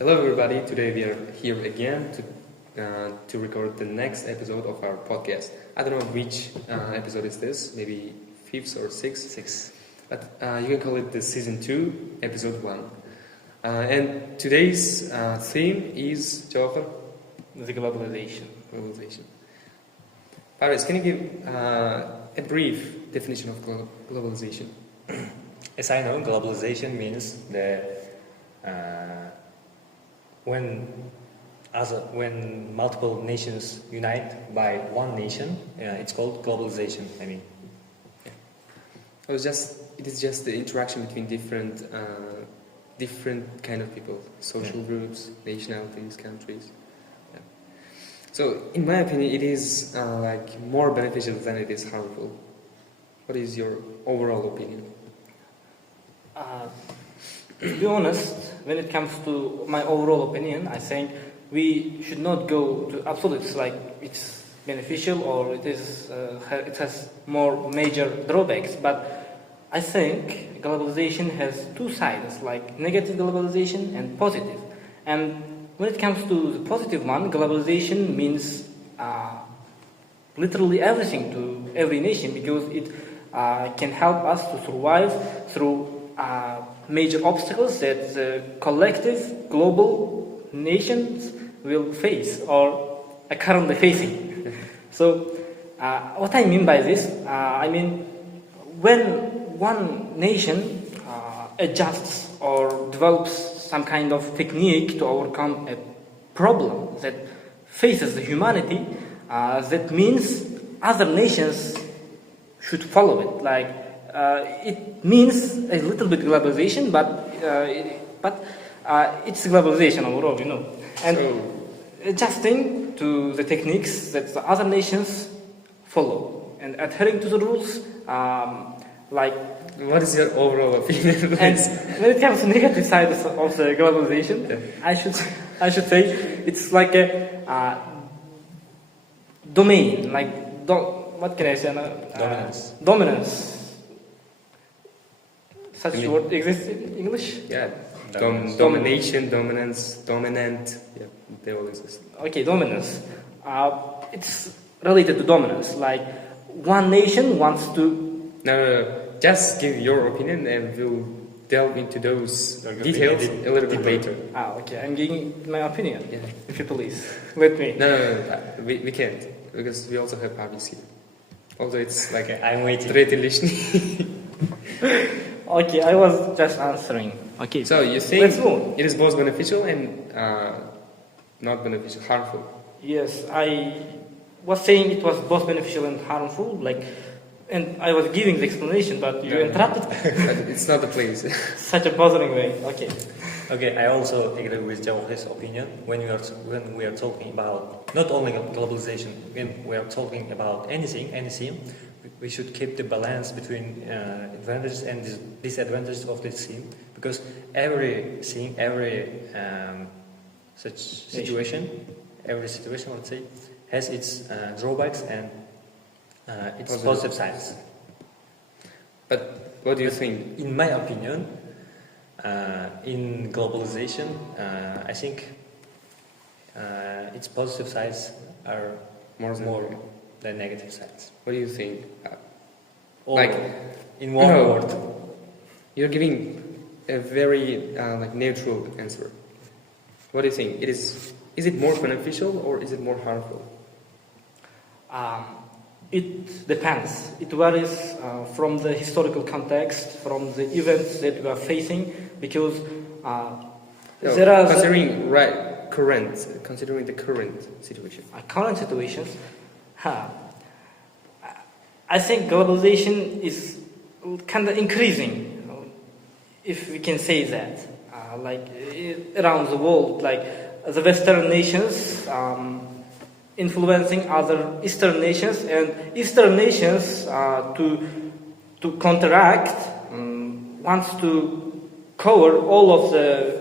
Hello everybody, today we are here again to record the next episode of our podcast. I don't know which episode is this, maybe 5th or 6th? 6. But you can call it the season 2, episode 1. And today's theme is, Jawahar? The globalization. Paris, can you give a brief definition of globalization? As I know, globalization means that when multiple nations unite by one nation, it's called globalization. It is just the interaction between different kind of people, social groups, nationalities, countries. Yeah. So, in my opinion, it is like more beneficial than it is harmful. What is your overall opinion? To be honest, when it comes to my overall opinion, I think we should not go to absolutes like it's beneficial or it has more major drawbacks. But I think globalization has two sides, like negative globalization and positive. And when it comes to the positive one, globalization means literally everything to every nation because it can help us to survive through major obstacles that the collective global nations will face or are currently facing. So, what I mean by this, I mean when one nation adjusts or develops some kind of technique to overcome a problem that faces the humanity, that means other nations should follow it. Like it means a little bit globalization, but it's globalization overall, you know. And adjusting to the techniques that the other nations follow and adhering to the rules, like. What is your overall opinion? And when it comes to negative side of the globalization, I should say it's like a domain, like what can I say? Dominance. Such word exists in English? Yeah. Domination, dominance, dominant. Yeah, they all exist. Okay, dominance. It's related to dominance. Like one nation wants to. No. Just give your opinion, and we'll delve into those details a little bit later. Okay. I'm giving my opinion. Yeah. If you please, let me. No. We can't because we also have parties here. Although it's like I'm waiting. Okay, I was just answering. Okay. So you think it is both beneficial and not beneficial, harmful? Yes, I was saying it was both beneficial and harmful. And I was giving the explanation, but you interrupted. But it's not the place. Such a bothering way. Okay. Okay, I also agree with Jawah's opinion. When we are talking about not only globalization, when we are talking about anything, we should keep the balance between advantages and disadvantages of this thing, because every such situation, let's say, has its drawbacks and its positive sides. But what do you think? In my opinion, in globalization, I think its positive sides are more than negative sides. What do you think? In one word. You're giving a very neutral answer. What do you think? Is it more beneficial or is it more harmful? It depends. It varies from the historical context, from the events that we are facing, because there are considering the current situation. Current situations. I think globalization is kind of increasing, if we can say that. Around the world, like the Western nations. Influencing other Eastern nations, and Eastern nations to counteract wants to cover all of the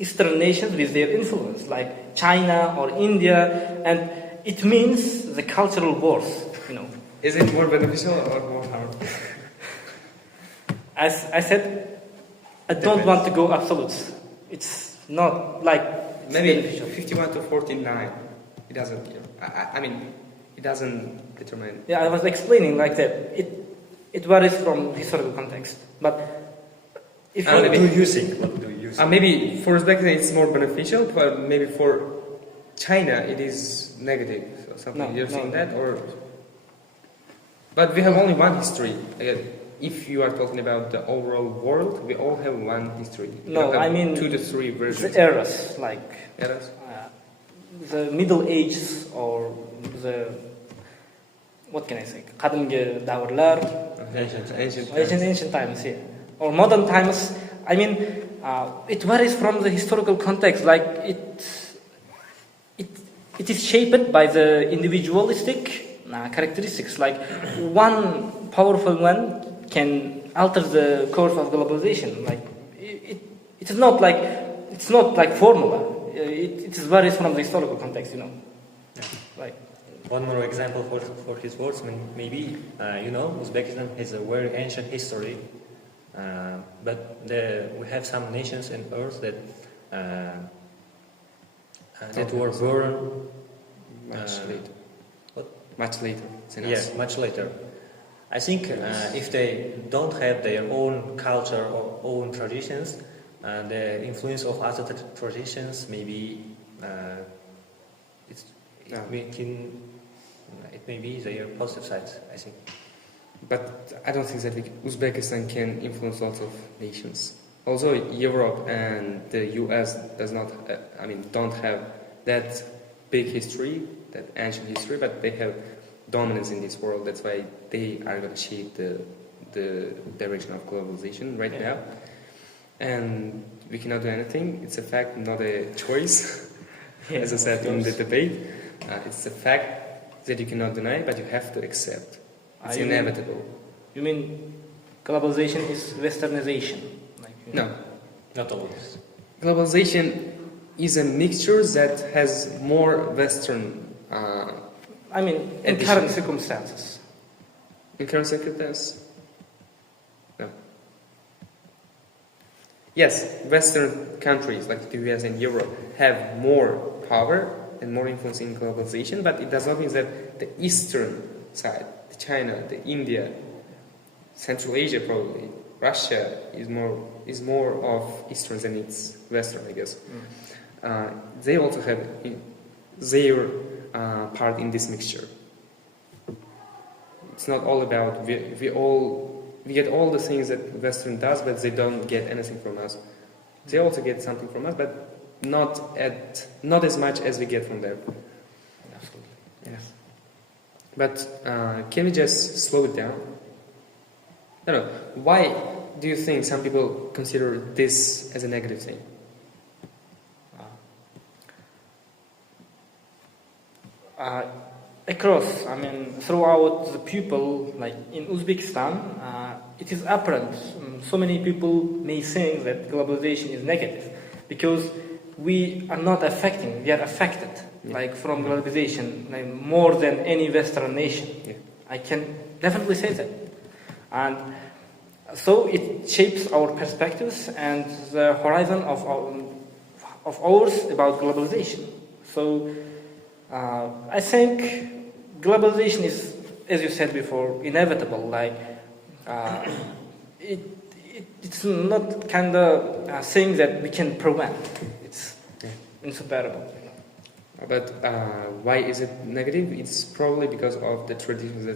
Eastern nations with their influence, like China or India, and it means the cultural wars. Is it more beneficial or more harmful? As I said, I don't want to go absolutes. It's not like it's Maybe beneficial. 51 to 49. It doesn't. I mean, it doesn't determine. Yeah, I was explaining like that. It varies from historical context, but if you What do you think? What do you think? Maybe for Uzbekistan it's more beneficial, but maybe for China it is negative. So something you've seen that, or but we have only one history. Again, if you are talking about the overall world, we all have one history. We No, don't have I mean 2 to 3 versions. the eras, like Eras? the Middle Ages or the what can I say? Qadimgi davrlar, ancient times, yeah, or modern times. I mean, it varies from the historical context. Like it is shaped by the individualistic characteristics. Like one powerful one can alter the course of globalization. Like it is not like it's not like formula. It varies from the historical context, you know. Yeah. Like One more example for his words, maybe, Uzbekistan has a very ancient history, but we have some nations on earth that were born Much later. What? Much later than us. Yeah, much later. I think if they don't have their own culture or own traditions, the influence of other traditions maybe it may be their positive side, I think. But I don't think that Uzbekistan can influence lots of nations. Also, Europe and the US don't have that big history, that ancient history, but they have dominance in this world. That's why they are going to shape the direction of globalization right now. And we cannot do anything. It's a fact, not a choice. As I said in the debate, it's a fact that you cannot deny, but you have to accept. It's inevitable. You mean globalization is westernization? No. Not always. Globalization is a mixture that has more Western. In current circumstances. In current circumstances? No. Yes, Western countries like the US and Europe have more power and more influence in globalization, but it does not mean that the Eastern side, the China, the India, Central Asia probably, Russia is more of Eastern than it's Western, I guess. They also have their part in this mixture. It's not all about we get all the things that Western does, but they don't get anything from us. They also get something from us, but not as much as we get from them. Absolutely. Yes. But can we just slow it down? I don't know. Why do you think some people consider this as a negative thing? Throughout the people, like in Uzbekistan, it is apparent. So many people may think that globalization is negative because we are not affecting, we are affected, from globalization, more than any Western nation. Yeah. I can definitely say that. And so it shapes our perspectives and the horizon of ours about globalization. So I think globalization is, as you said before, inevitable. It's not kind of thing that we can prevent. It's inseparable. But why is it negative? It's probably because of the traditions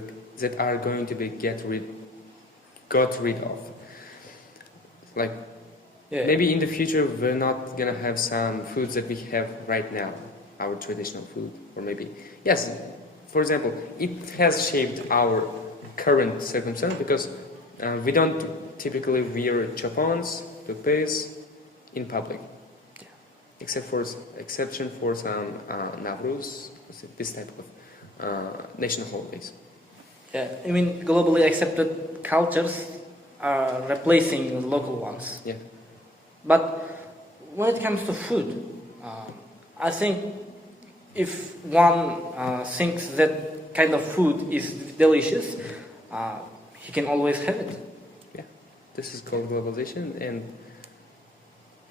that are going to be got rid of. Maybe in the future we're not gonna have some foods that we have right now, our traditional food, or maybe yes. For example, it has shaped our current circumstance because we don't typically wear chapons, tupes in public, exception for some Navruz, this type of national holidays. Yeah, globally accepted cultures are replacing local ones. Yeah. But when it comes to food, I think if one thinks that kind of food is delicious, he can always have it. Yeah, this is called globalization, and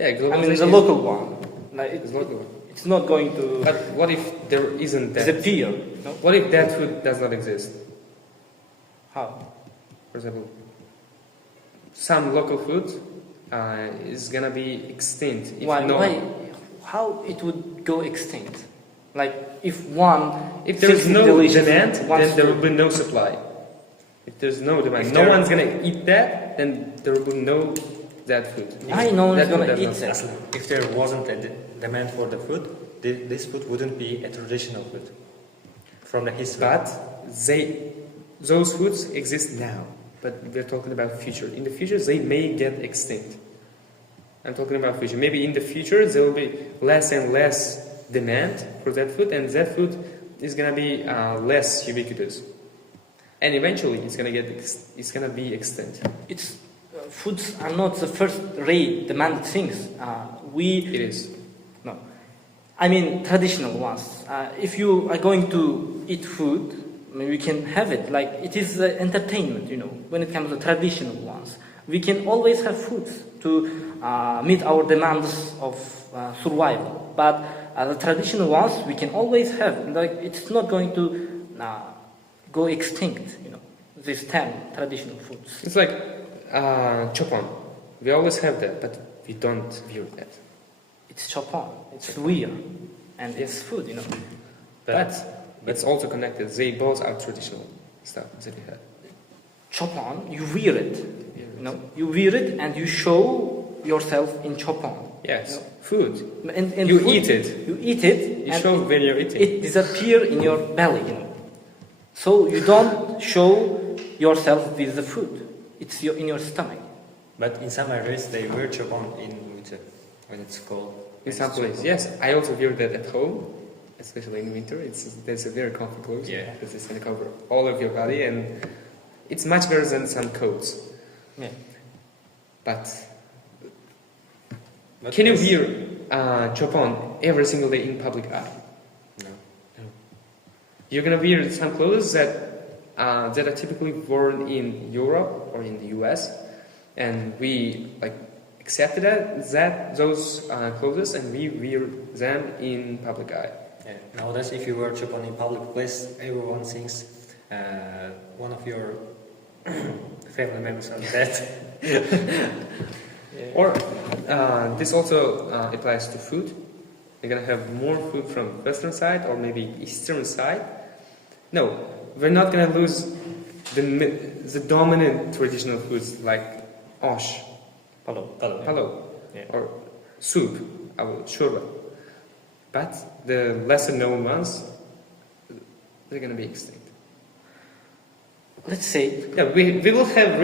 Yeah, I globalization mean, the is- local one. Like is local. it's not going to But what if there isn't that? disappear. No? What if that food does not exist? How? For example, some local food is gonna be extinct if Why? no. Why? How it would go extinct? Like if one, If there is thinks no it's delicious, demand, wants then there to- will be no supply. If there's no demand, If no there- one's gonna eat that, then there will be no that food. Why no one's That food gonna does eat not- that? Aslan, if there wasn't a demand for the food, this food wouldn't be a traditional food from the history. But those foods exist now. But we're talking about future. In the future, they may get extinct. I'm talking about future. Maybe in the future there will be less and less demand for that food, and that food is gonna be less ubiquitous. And eventually, it's gonna be extinct. It's foods are not the first-rate demanded things. It is. No, I mean traditional ones. If you are going to eat food, I mean, we can have it. Like it is entertainment, you know. When it comes to traditional ones, we can always have foods to meet our demands of survival. But the traditional ones we can always have. Like it's not going to go extinct, you know. This term, traditional foods. It's like chopon. We always have that, but we don't view that. It's chopon. It's weird, and it's food, you know. But it's also connected. They both are traditional stuff that we have. Chopon, you wear it. You know, you wear it and you show yourself in chopon. Yes, You know? food. And You food, eat it. You eat it. You and show when you're eating. it disappear in your belly, you know. So you don't show yourself with the food. It's in your stomach. But in some areas, they wear chopon in winter when it's cold. In some places, yes. I also wear that at home, especially in winter. That's a very comfy clothes. Yeah. Because it's gonna cover all of your body, and it's much better than some coats. Yeah. But But can you this- wear chopon every single day in public eye? No. You're gonna wear some clothes that are typically worn in Europe or in the US, and we like accepted that those clothes, and we wear them in public eye. Yeah. Nowadays, if you wear chopon in public place, everyone thinks one of your family members are dead. Or this also applies to food. You're gonna have more food from western side or maybe eastern side. No, we're not gonna lose the dominant traditional foods like osh, Hello. palo, Yeah. or soup, shorba. But the lesser known ones, they're gonna be extinct. Let's say Yeah, we will have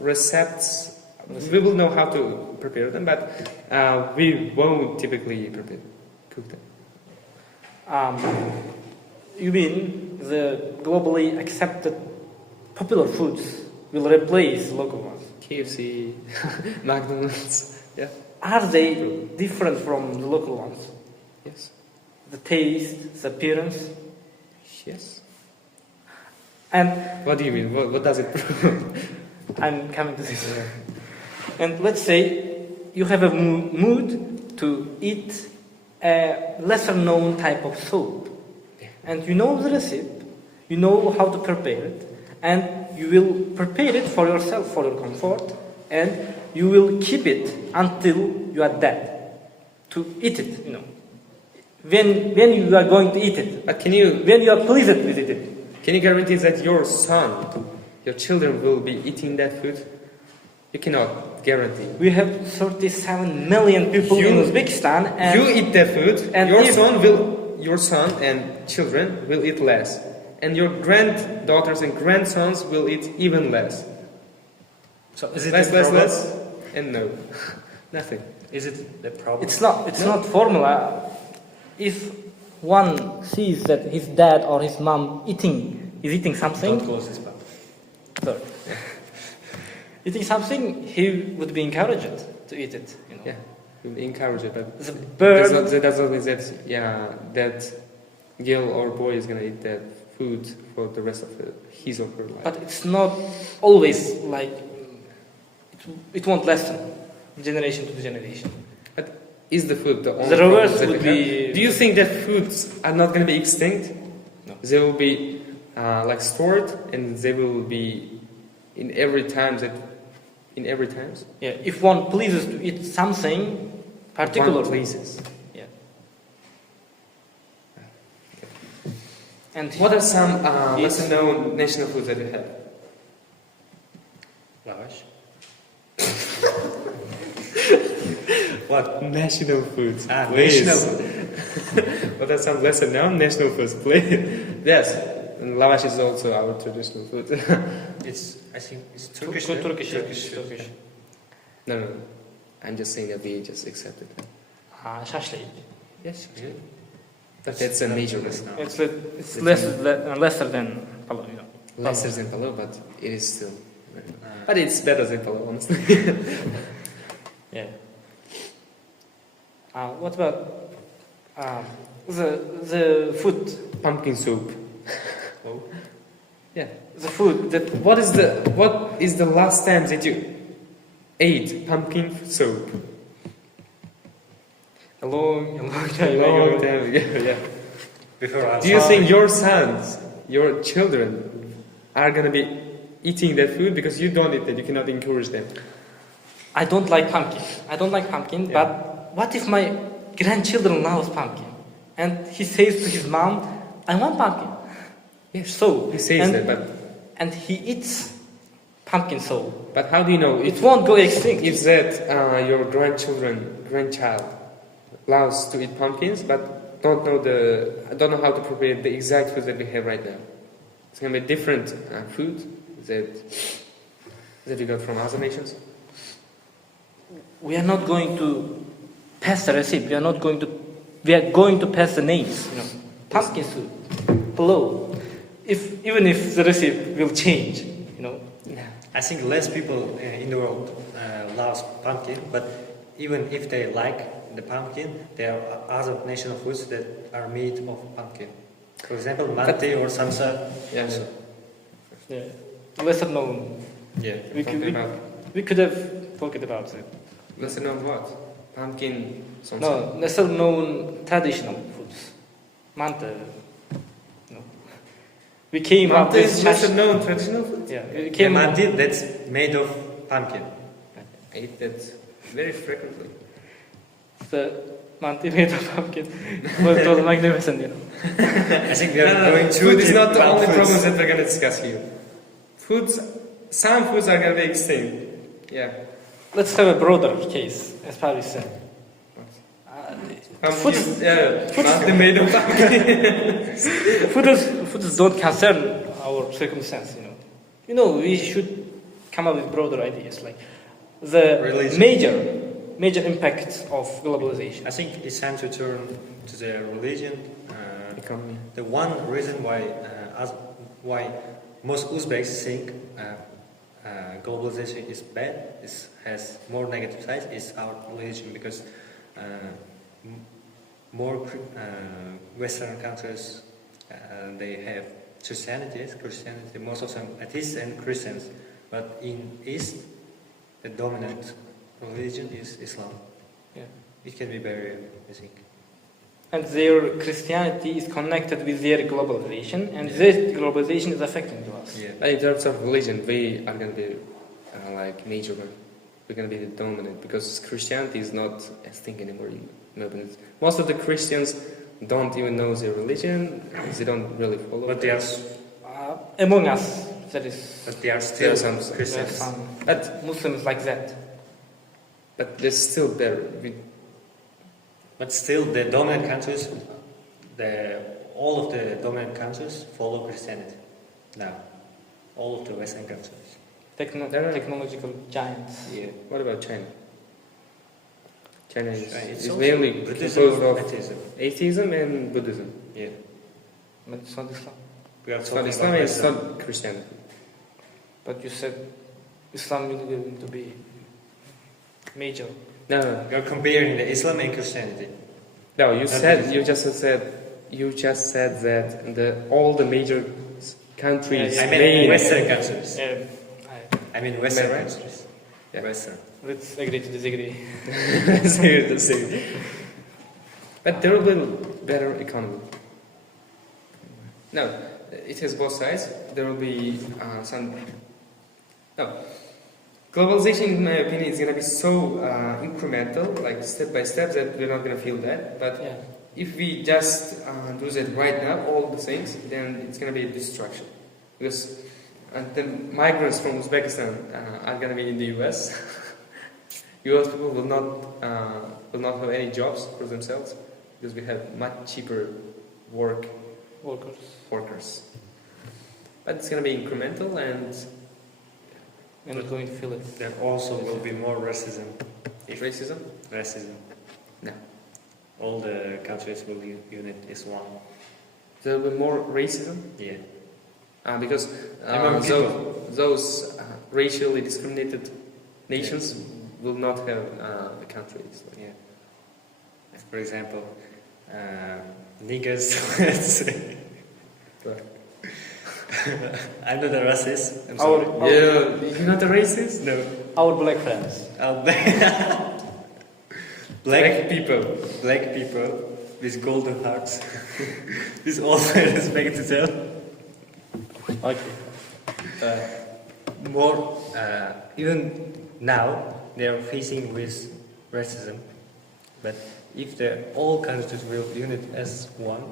recepts. We will know how to prepare them, but we won't typically cook them. you mean the globally accepted popular foods will replace local ones. KFC, McDonald's. Yeah. Are they different from the local ones? Yes. The taste, the appearance, Yes. and What do you mean? What does it prove? I'm coming to this. And let's say you have a mood to eat a lesser known type of soup. And you know the recipe, you know how to prepare it, and you will prepare it for yourself, for your comfort, and you will keep it until you are dead to eat it, you know. When you are going to eat it, But can you are pleased with it. guarantee that your son, your children will be eating that food? You cannot guarantee. We have 37 million people in Uzbekistan, and You eat that food, and your if- son and children will eat less, and your granddaughters and grandsons will eat even less. So is it Less, a less, problem? less, and no, nothing. Is it the problem? It's not formula. If one sees that his dad or his mom is eating something, Don't close this part. sorry, eating something, he would be encouraged to eat it. You know. Yeah, we encourage it, but The bird, that doesn't mean that that girl or boy is gonna eat that food for the rest of his or her life. but it's not always like it won't lessen generation to generation. is the food the only The problem reverse that we would have? be. Do you think that foods are not going to be extinct? No. They will be like stored, and they will be in every times. Yeah, if one pleases to eat something particular. One places. Yeah. And What are some It's- lesser known national foods that we have? Lavash. What? National foods. National. What are some lesser known national foods, please? Yes, and lavash is also our traditional food. I think it's Turkish. Turkish. Turkish. Turkish. No. I'm just saying that we just accept it. Shashlik. Yes, Yeah. but that's a major one. Less now. It's lesser than palau, you know. Lesser than palo, but it is still. But it's better than palo, honestly. Yeah. What about the food? Pumpkin soup. Oh. Yeah. The food that What is the last time that you ate pumpkin soup? a long time A long ago. time ago. Yeah. Before I Do you think your sons, your children, are gonna be eating that food because you don't eat it? You cannot encourage them. I don't like pumpkin. Yeah. But what if my grandchildren loves pumpkin, and he says to his mom, "I want pumpkin." Yes. So He says and, that, and he eats pumpkin. So but how do you know it won't go extinct. if that your grandchild loves to eat pumpkins, but don't know how to prepare the exact food that we have right now? It's gonna be different food that we got from other nations. We are not going to pass the recipe. We are going to pass the names. You know, pumpkin soup, palau. Even if the recipe will change, you know. I think less people in the world loves pumpkin, but even if they like the pumpkin, there are other national foods that are made of pumpkin. For example, mante or samsa. Yeah. Yeah. Lesser known. Yeah. We could have talked about it. Lesser known what? Pumpkin. Something. No, lesser known traditional foods. Mante. No. We came up Mante with is lesser known traditional food. Yeah, we The came mante that's made of pumpkin. I eat that very frequently. the mante made of pumpkin. It was magnificent, you know. I think we are going too food is deep not the about only foods. problem that we're gonna discuss here. Some foods are gonna be extinct. Yeah. Let's have a broader case, as Paris said. Food is- Mante made of pumpkin. Foods don't concern our circumstance, you know. You know, we should come up with broader ideas, like the Religion. major impacts of globalization. I think it's time to turn to the religion. Economy. The one reason why most Uzbeks think globalization is bad, has more negative sides, is our religion, because more Western countries they have Christianity, most of them atheists and Christians, but in East the dominant religion is Islam. Yeah. It can be barrier, I think. And their Christianity is connected with their globalization, and this globalization is affecting to us. Yeah. In terms of religion, we are going to be like major one. We're going to be the dominant because Christianity is not a thing anymore in Melbourne. Most of the Christians don't even know their religion. They don't really follow. But they are, Among us, that is, but they are There still are some there are Christians. some But Muslims like that. there's still better. But still, the dominant countries, all of the dominant countries follow Christianity now. All of the Western countries. Technological giants. Yeah. What about China? China It's is also mainly Buddhism composed or of atheism. atheism and Buddhism. Yeah. But it's not Islam. We are It's talking not Islam about and it's Western. not Christianity. But you said Islam will going to be major. No. We are comparing the Islam and Christianity. No, you Buddhism. just said that all the major countries. Yeah, I yeah. mean main- Western countries. Yeah, I mean Western Right. countries. Yeah. Western. Let's agree to disagree. Let's say. But there will be better economy. No, it has both sides. There will be some. No, globalization, in my opinion, is going to be so incremental, like step by step, that we're not going to feel that. But Yeah. if we just do that right now, all the things, then it's going to be a destruction. Because the migrants from Uzbekistan are going to be in the US. US people will not have any jobs for themselves because we have much cheaper workers. But it's going to be incremental and we're going to feel it. There also will be more racism. racism. Racism. No, All the countries will unite as one. there will be more racism Yeah. because Among those racially discriminated nations will not have the countries. Yeah. For example, niggas. Let's say. I'm not a racist. I'm sorry. You're not a racist? No. Our black friends. Black people. Black people with golden hearts. With all my respect to them. Okay. More, even now, they are facing with racism. But if all countries will unite as one,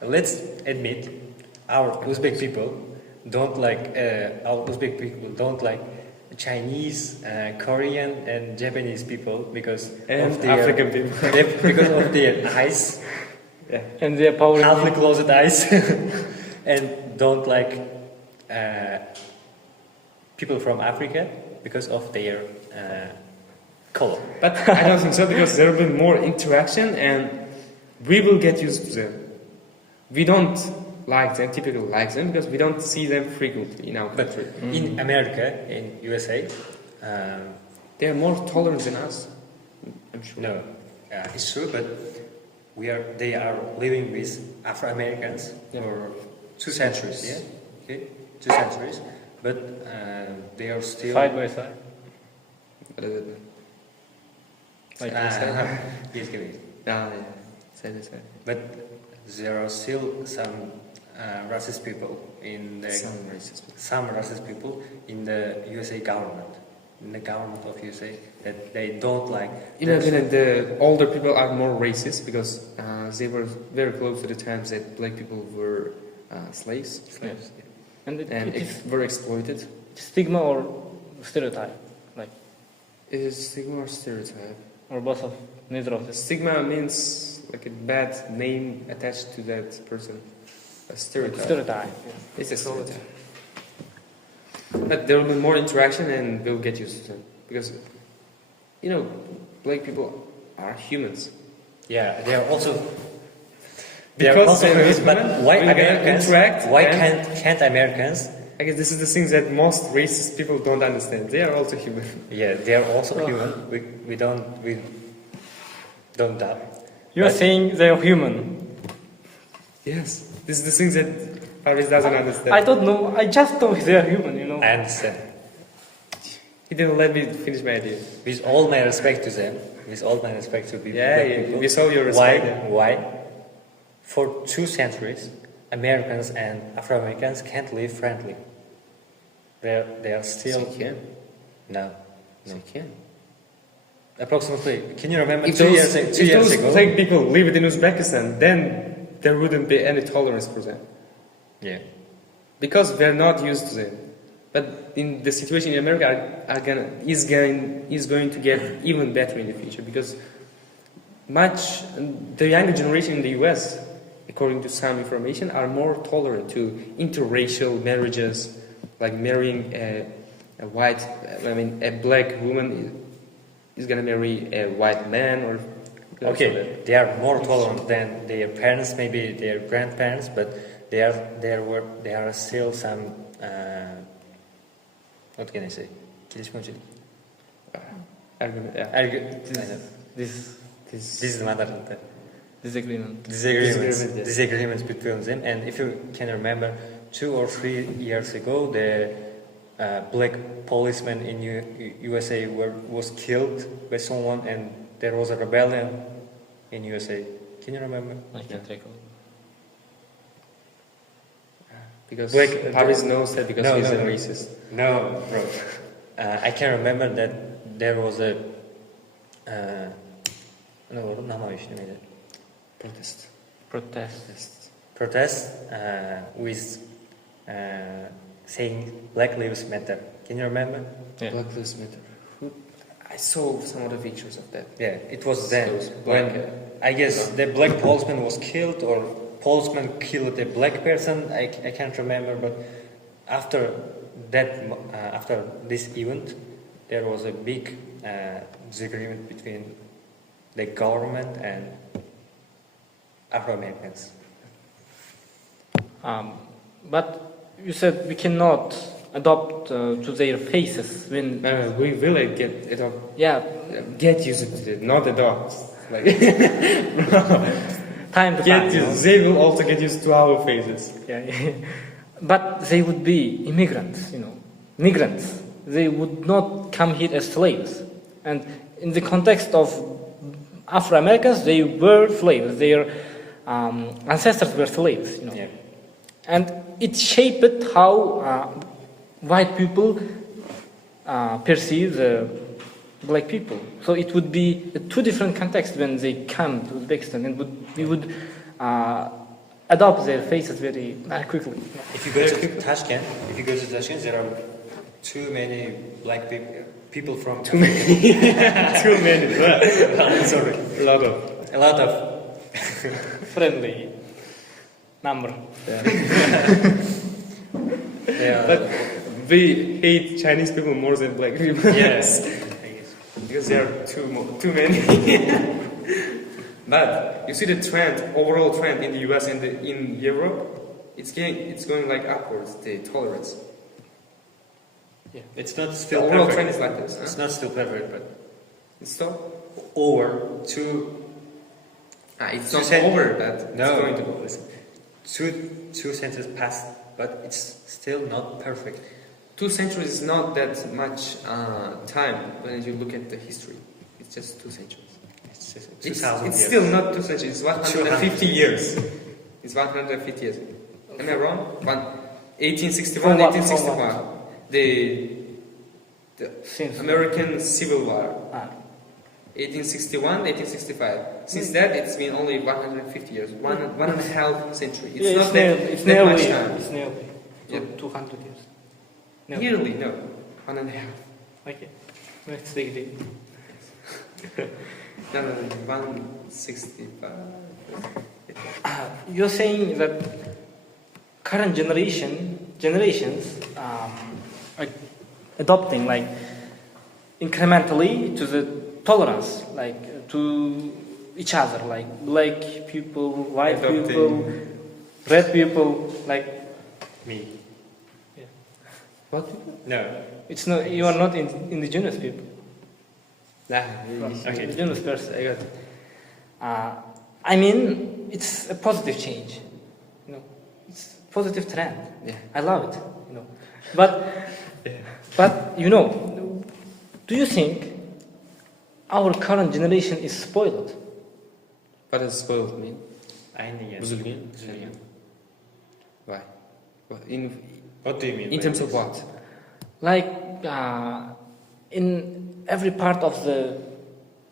let's admit, our Uzbek people don't like Chinese, Korean, and Japanese people because And of their African people. because of their eyes, And their power. halfly closed eyes, and don't like people from Africa because of their color. But I don't think so because there will be more interaction and we will get used to them. We don't typically like them because we don't see them frequently in our But country. in America, in USA, They are more tolerant than us. I'm sure. no, it's true, but they are living with Afro-Americans for 2 centuries, yeah? Okay, 2 centuries, but they are still... Side by side. Like yes, give it. yeah. Say. But there are still some racist people in the... Some racist people in the USA government. In the government of USA, that they don't like... The older people are more racist because they were very close to the times that black people were slaves. Yes. And Were exploited. stigma or stereotype, like, It is stigma or stereotype. or both of neither of The this. stigma means like a bad name attached to that person. A stereotype. Stereotype. It's a stereotype. But there will be more interaction and we'll get used to it. Because, black people are humans. Yeah, they are also... Because they're humans, but human, why we're gonna Americans? interact Why and- can't Americans? I guess this is the thing that most racist people don't understand. They are also human. Yeah, they are also human. We don't doubt. You are But- saying they are human. Yes. This is the thing that Paris doesn't understand. I don't know. I just know they are human. I understand. He didn't let me finish my idea. With all my respect to them, with all my respect to people, Yeah, black yeah, people, we saw your respect. Why? For 2 centuries, Americans and Afro-Americans can't live friendly. They are still... They can. No. They can. Approximately, can you remember If 2 those, years, if 2 years those ago? black people lived in Uzbekistan, then there wouldn't be any tolerance for them. Yeah. Because we're not used to them. But in the situation in America is going to get even better in the future because the younger generation in the US, according to some information, are more tolerant to interracial marriages, like marrying a black woman is gonna marry a white man or. Okay, they are more tolerant than their parents, maybe their grandparents, but there are still some. What can I say? Argument. Yeah. This This is the matter. disagreement. Disagreements between them. And if you can remember, 2 or 3 years ago, the black policeman in USA was killed by someone, and there was a rebellion in USA. Can you remember? I can take Because Black- Paris knows that because No, he's no, a no. racist. No, bro. I can remember that there was a Protest. protest with saying Black Lives Matter. Can you remember? Yeah. Black Lives Matter. I saw some of the pictures of that. Yeah, it was then Those when black, I guess the black policeman was killed, or policeman killed a black person. I can't remember, but after that, after this event, there was a big disagreement between the government and Afro Americans. But you said we cannot adopt to their faces when. We will Yeah, get used to it, not adopt. Like time to get time. used. They will also get used to our faces. Yeah, but they would be immigrants, migrants. They would not come here as slaves. And in the context of Afro Americans, they were slaves. Their ancestors were slaves. Yeah. And it shaped how white people perceive the black people. So it would be two different contexts when they come to Uzbekistan, and we would adopt their faces very quickly. If you go to Tashkent, there are too many black people from Too many. sorry, A lot of. Friendly number. Yeah. But we hate Chinese people more than black people. Yes. Because there are too many. But you see the trend, overall trend in the US and in Europe, it's going like upwards, the tolerance. It's not The still overall perfect. trend is like this. It's Huh? not still perfect, but It's so? over two. It's Two not cent- over, but No. it's going to go. Listen. Two centuries passed, but it's still not perfect. 2 centuries is not that much time when you look at the history. It's just 2 centuries. It's It's 2,000 years. still not 2 centuries. It's 150 200. years. It's 150 years. Am I wrong? 1861, From what? 1861. The Since American Civil War. ah, 1861, 1865. Since that, it's been only 150 years. One and a half century. It's yeah, not that, it's that much nearly time. it's nearly Yeah. 200 years. Nearly, no. 1 and a half. Okay, let's take it. No, 165. You're saying that current generations are adopting like incrementally to the tolerance, like to each other, like black people, white Adopting. people, red people, like Me. What? No. it's not you are not indigenous people. Nah, Okay. Indigenous person. I got it. I mean, it's a positive change. It's a positive trend. Yeah. I love it. But do you think our current generation is spoiled? What does spoiled mean? Aynı Üzülgün? Why? What do you mean? In by terms of this? what? Like in every part of the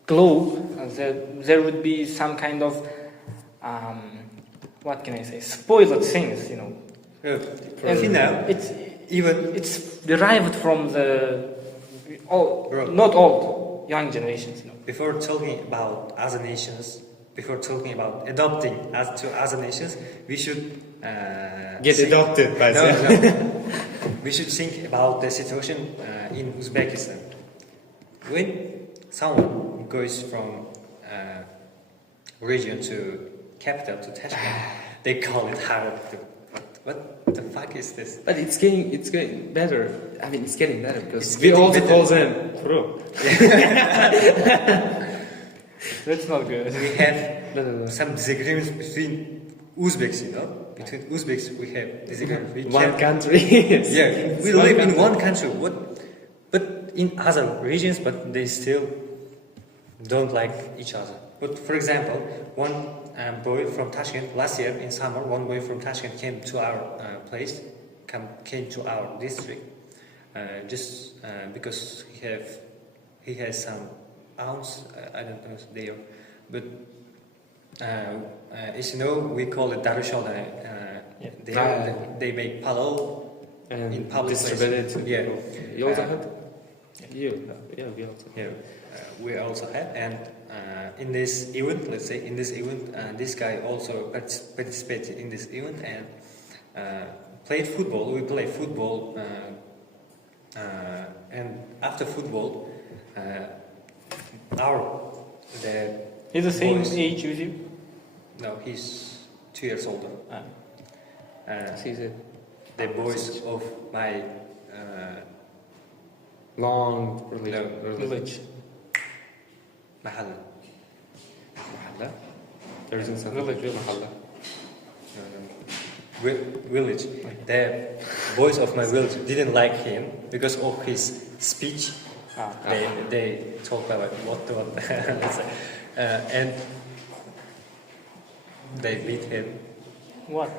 globe, there would be some kind of what can I say? Spoiled things, And it's derived from the not old, young generations. Before talking about other nations, before talking about adopting as other nations, we should Get think- adopted by No, them. no. We should think about the situation in Uzbekistan. When someone goes from region to capital to Tashkent, they call it Harab. What the fuck is this? But it's getting better. I mean, it's getting better because It's we getting also better. call them pro. That's not good. We have No. some disagreements between Uzbeks, you know, between Uzbeks we have this we One can- country. Yeah, we It's one live in country. one country. What? But in other regions, but they still don't like each other. But for example, one boy from Tashkent last year in summer, one boy from Tashkent came to our place, came to our district, just because he has some ounce. I don't know there, but as you know, we call it darushoda. They make palo And in public distribute it to places. Yeah. people. You also Uh, had? Yeah, we also. Yeah, we also had, and in this event, let's say in this event, this guy also participated in this event and played football. We played football, and after football, the He's the same boys- age with you? No, he's 2 years older. Ah. Sees it. The boys of my Long religion. Village. mahal. Mahalla? There isn't something. Village. Mahalla. Village. The boys of my village didn't like him because of his speech. Ah. They talk about what let's say, and they beat him. What?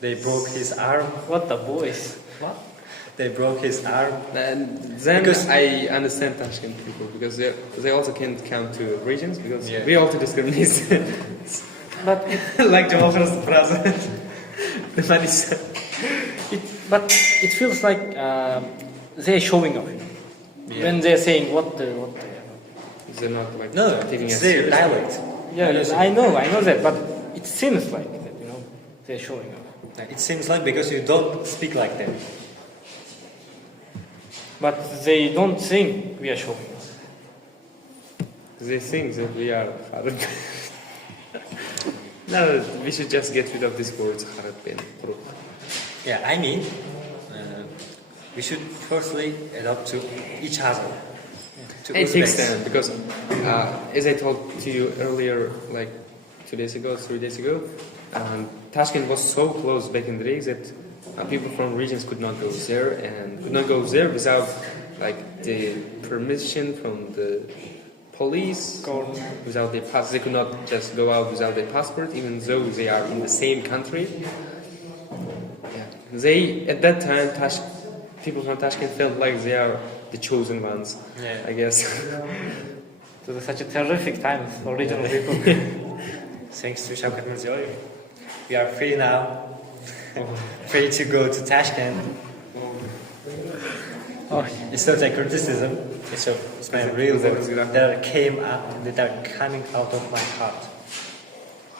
They broke his arm. What the boys? What? They broke his arm. And then Because- I understand Tashkent people because they also can't count to regions because Yeah. we also discriminate. But Like Jawahir's brother. The man is. but it feels like they're showing off. Yeah. When they're saying what the They're not like No, taking it's us their seriously. dialect. yeah, Yes. I know that, but it seems like that, they're showing off. It seems like because you don't speak like them. But they don't think we are showing off. They think that we are Arab. No, we should just get rid of this word Arab and Qur'an. Yeah, I mean, we should firstly adapt to each other. To It takes Uzbeks. time because, as I told to you earlier, like 2 days ago, 3 days ago, Tashkent was so close back in the days that people from regions could not go there and could not go there without like the permission from the police, without their pass. They could not just go out without their passport, even though they are in the same country. Yeah. They at that time, people from Tashkent felt like they are the chosen ones. Yeah. I guess. So it's such a terrific time for regional people. Thanks to Shavkat Mirziyoyev, we are free now. Free to go to Tashkent. Oh, It's not a criticism. It's my real words that are coming out of my heart.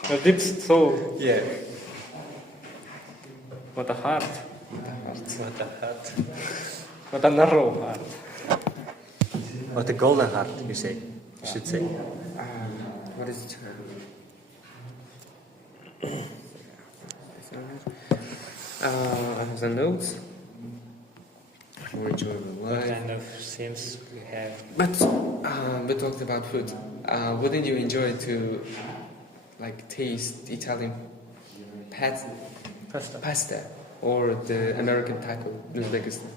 the deep soul. Yeah. What a heart. What a heart. What a narrow heart. What a golden heart, you say. You should say. What is it? I have some notes. More enjoyable What life. kind of scenes we have? But we talked about food. Wouldn't you enjoy to like taste Italian pasta or the American taco in Uzbekistan?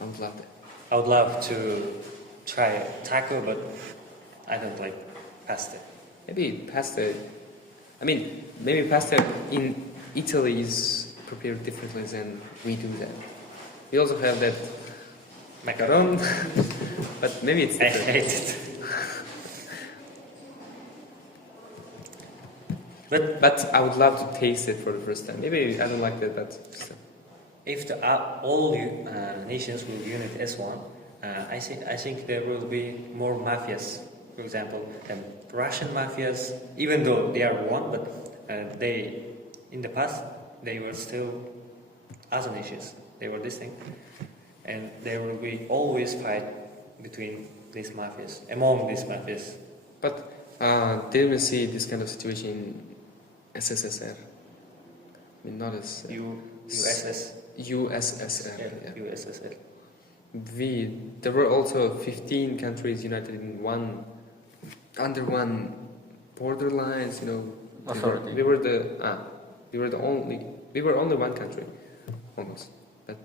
I would love that. I would love to try taco, but I don't like pasta. Maybe pasta. I mean, maybe pasta in Italy is prepared differently than we do that. We also have that macaron, but maybe it's I different. hate it. But I would love to taste it for the first time. Maybe I don't like that, but still. If all nations will unite as one, I think there will be more mafias. For example, Russian mafias, even though they are one, but in the past they were still other nations. They were distinct, and there will be always fight between these mafias, among these mafias. But didn't we see this kind of situation in SSSR? I mean, not as USS. USSR. Yeah. USSR. There were also 15 countries united in under one borderlines. Authority. We were the We were only one country, almost. But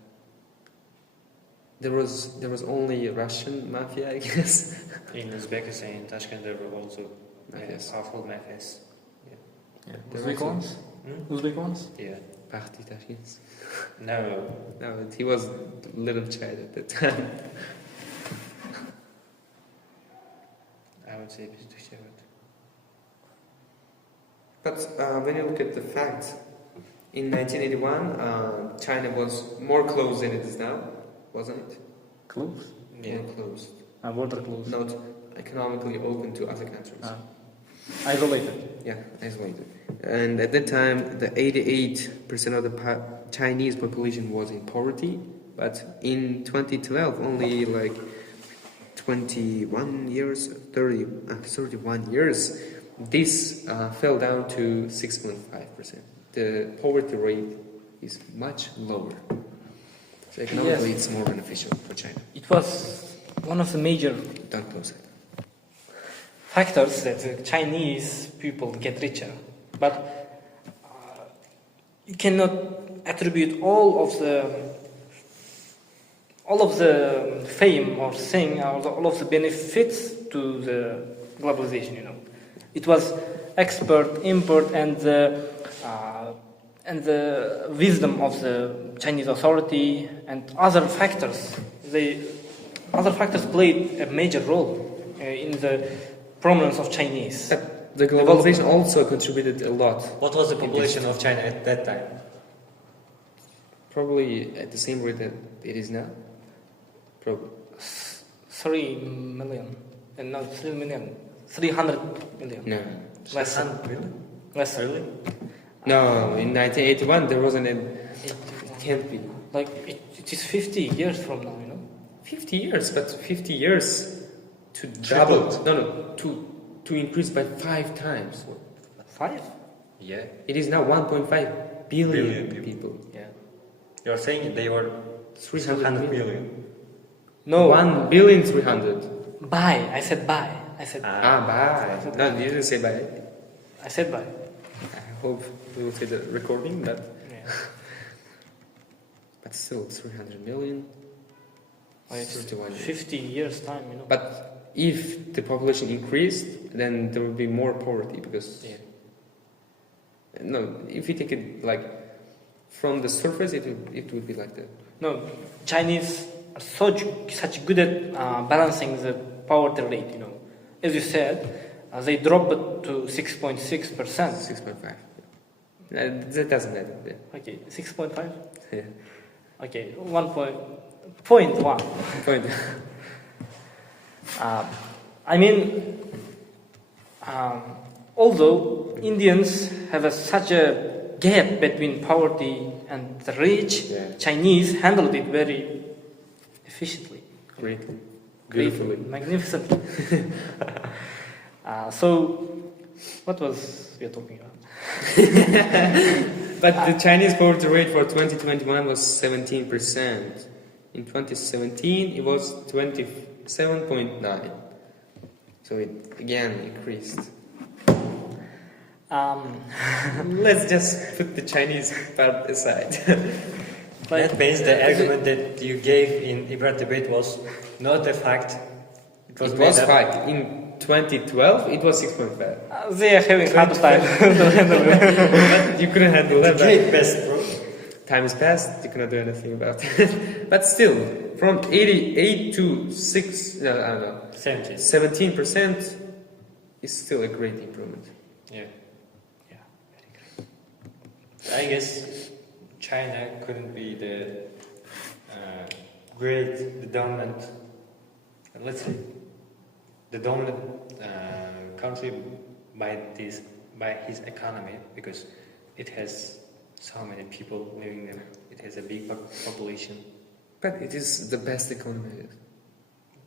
there was only Russian mafia, I guess. In Uzbekistan, in Tashkent, there were also Mafias. powerful mafias. Yeah. There Uzbek also- ones? Hmm? Uzbek ones? Yeah. Party Tashkent. No. No, he was a little child at that time. I would say Beşiktaş. But when you look at the facts, in 1981, China was more closed than it is now, wasn't it? Close? Yeah. More closed. Border close. Not economically open to other countries. Isolated. Yeah, isolated. And at that time, the 88% of the Chinese population was in poverty, but in 2012, only like 31 years, this fell down to 6.5%. The poverty rate is much lower. So economically, Yes. it's more beneficial for China. It was one of the major Don't close it. factors that the Chinese people get richer. But you cannot attribute all of the fame or thing or all of the benefits to the globalization. It was export, import, and the wisdom of the Chinese authority and other factors. Other factors played a major role in the prominence of Chinese. But the globalization also contributed a lot. What was the population of China at that time? Probably at the same rate that it is now. Probably. 3 million. And not 3 million. 300 million. No. Less. Really? Less. Really? No, in 1981 there wasn't it can't be. Like, it is 50 years from now, 50 years, but 50 years to Tripled. double. No, to increase by 5 times. 5? Yeah. It is now 1.5 billion Billion people. Yeah. You're saying they were 300 billion. No. 1 billion 300. Buy. I said buy. I said Bye. No, you didn't say bye. I said buy. I hope we will see the recording, but Yeah. still 300 million. Well, it's 31 years. 50 years time, But if the population increased, then there would be more poverty because no, if you take it like from the surface, it would be like that. No, Chinese are such good at balancing the poverty rate, As you said, they dropped it to 6.6%. 6.5. That doesn't matter. Yeah. Okay, 6.5? Yeah. Okay, 1.1. Point. I mean, although Indians have such a gap between poverty and the rich, Yeah. Chinese handled it very efficiently. Greatly. Great, Beautifully. magnificently. So, what was we talking about? But the Chinese poverty rate for 2021 was 17%. In 2017, it was 27.9. So it again increased. Let's just put the Chinese part aside. That means the argument that you gave in Ibrat debate was not a fact. It made was up. fact. In 2012, it was 6.5. They are having hard time to handle it. But you couldn't handle that. Great best, bro. Time has passed, you cannot do anything about it. But still, from 88 to 17% is still a great improvement. Yeah. Yeah, very great. I guess China couldn't be the the dominant, let's say, the dominant country by his economy, because it has so many people living there. It has a big population. But it is the best economy.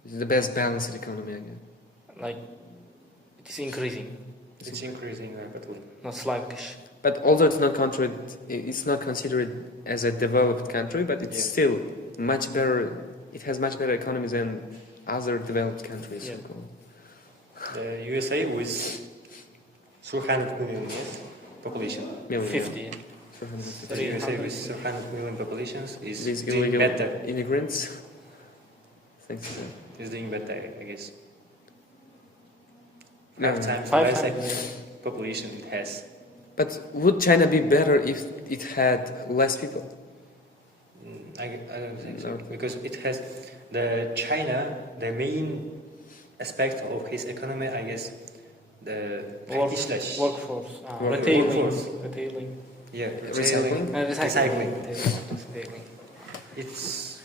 It's the best balanced economy again. Like, it is increasing, It's increasing rapidly. not sluggish. But although it's not considered as a developed country, but it's still much better. It has much better economy than other developed countries. Yeah. The USA with 300 million, yes? population. Million. 50. 350. The USA with 300 million populations is These doing illegal better. immigrants. Thanks. Is doing better, I guess. No. 5 times Five less times. population it has. But would China be better if it had less people? I don't think so, because it has the main aspect of his economy, I guess, the Workforce. Workforce. Retailing. Yeah, Recycling? Recycling. Retailing. It's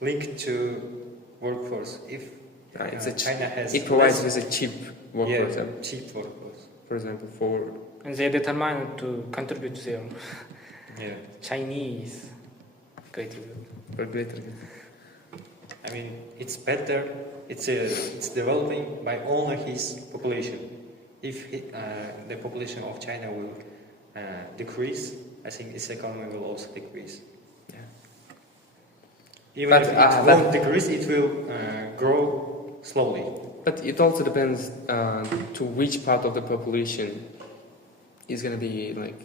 linked to workforce. If China has It provides less- with a cheap workforce, cheap workforce. for example, for And they are determined to contribute to their Yeah, Chinese greater good. greater. I mean it's better. It's developing by only his population. If the population of China will decrease, I think its economy will also decrease. Yeah. Even But, if it but- won't decrease, it will grow slowly. But it also depends to which part of the population is going to be like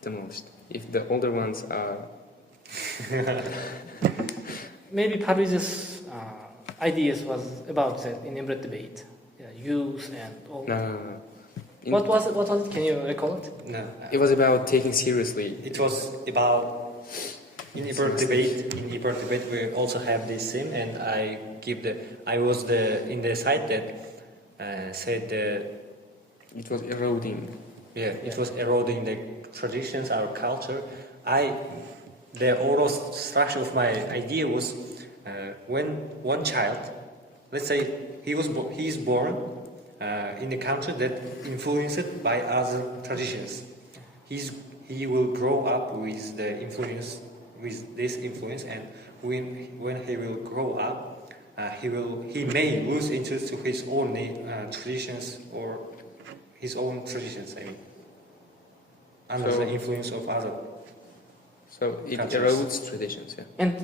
the most. If the older ones are Maybe Parviz's ideas was about that in Emirates debate. Yeah, youth and all. no. What was it? What was it? Can you recall it? No, It was about taking seriously. it was about in Ibert debate. In Ibert debate, we also have this theme, and I was in the side that said It was eroding. it was eroding the traditions, our culture. The overall structure of my idea was when one child, let's say he is born in a country that influenced by other traditions. He will grow up with this influence, and when he will grow up, he may lose interest to his own traditions or his own traditions. I mean, under So- the influence of other. So it Countries. erodes traditions, yeah. And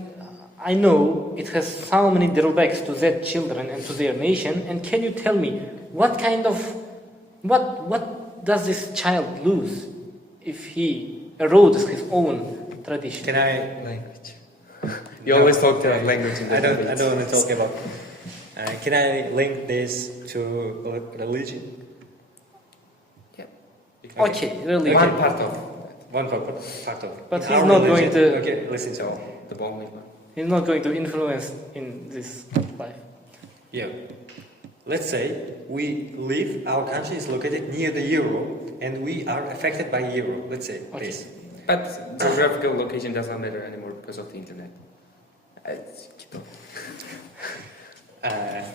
I know it has so many drawbacks to their children and to their nation. And can you tell me what does this child lose if he erodes his own tradition? Can I? Language. You always talk about language in the I don't debates. want to talk about. Can I link this to religion? Yeah. Okay, really. One part of One part of. But in he's our not religion- going to- Okay, listen to all. the ball. He's not going to influence in this life. Yeah. Let's say our country is located near the euro, and we are affected by euro. Let's say Okay. this. But geographical location does not matter anymore because of the internet.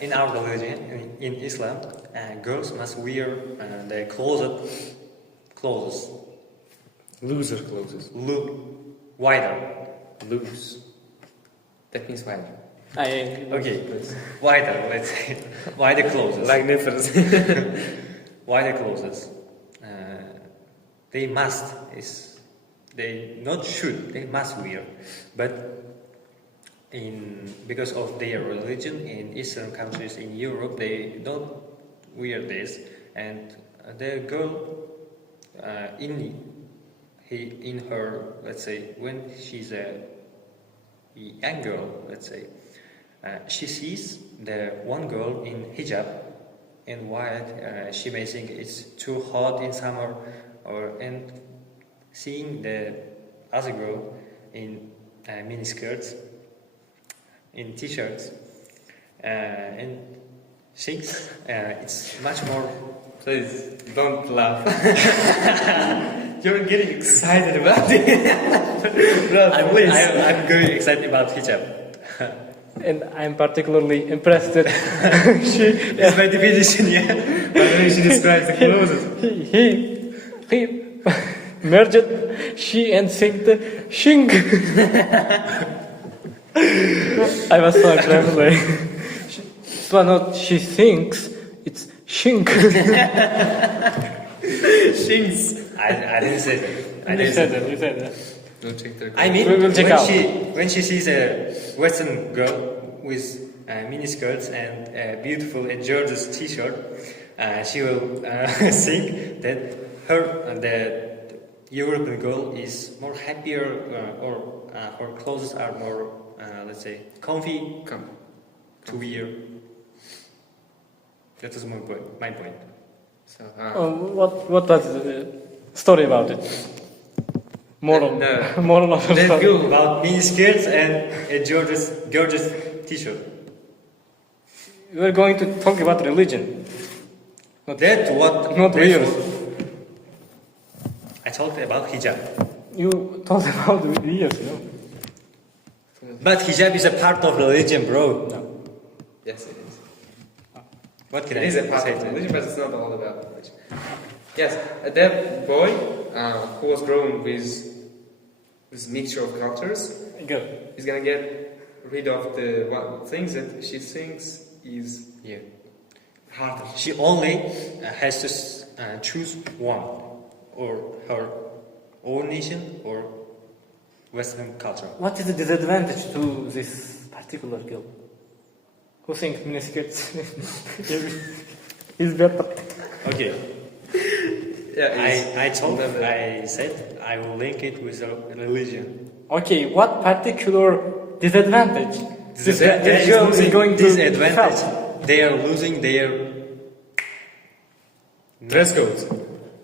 In our religion, in Islam, girls must wear their clothes Loser closes. wider. Loose. That means wider. Okay, wider. Let's say wider clothes. Like nippers. Wider clothes. They must. They not should. They must wear, but because of their religion in Eastern countries in Europe, they don't wear this, and the girl in her, let's say, when she's a young girl, let's say, she sees the one girl in hijab and white. She may think it's too hot in summer, and seeing the other girl in miniskirts, in t-shirts, and thinks it's much more. Please don't laugh. You're getting excited about it. I'm very excited about hijab. And I'm particularly impressed that That's my definition, yeah. By the way she describes the clothes. he merged she and synced the shing. I was so impressed. It's not she thinks, it's shink. Shings. I didn't say that. You said that, you said that. No, check their I mean, We will check when out. when she sees a Western girl with miniskirts and a beautiful and gorgeous T-shirt, she will think that the European girl is more happier, or her clothes are more, let's say, comfy to wear. That is my point. My point. So, What was the story about it? Moral, no. moral of the Let's story. go. About mini skirts and a gorgeous t-shirt. We are going to talk about religion. That's what. Not weird. I talked about hijab. You talked about the years, you know. But hijab is a part of religion, bro. No. Yes, it is. What can It I is a part say of to it? religion, but it's not all about religion. Yes, that boy who was grown with this mixture of cultures Good. is gonna get rid of the things that she thinks is Yeah. harder. She only has to choose one, or her own nation or Western culture. What is the disadvantage to this particular girl? Who thinks miniskirts is better? Okay. Yeah, I said I will link it with a religion. Okay, what particular disadvantage this There girl is losing going to disadvantage. have? They are losing their dress codes.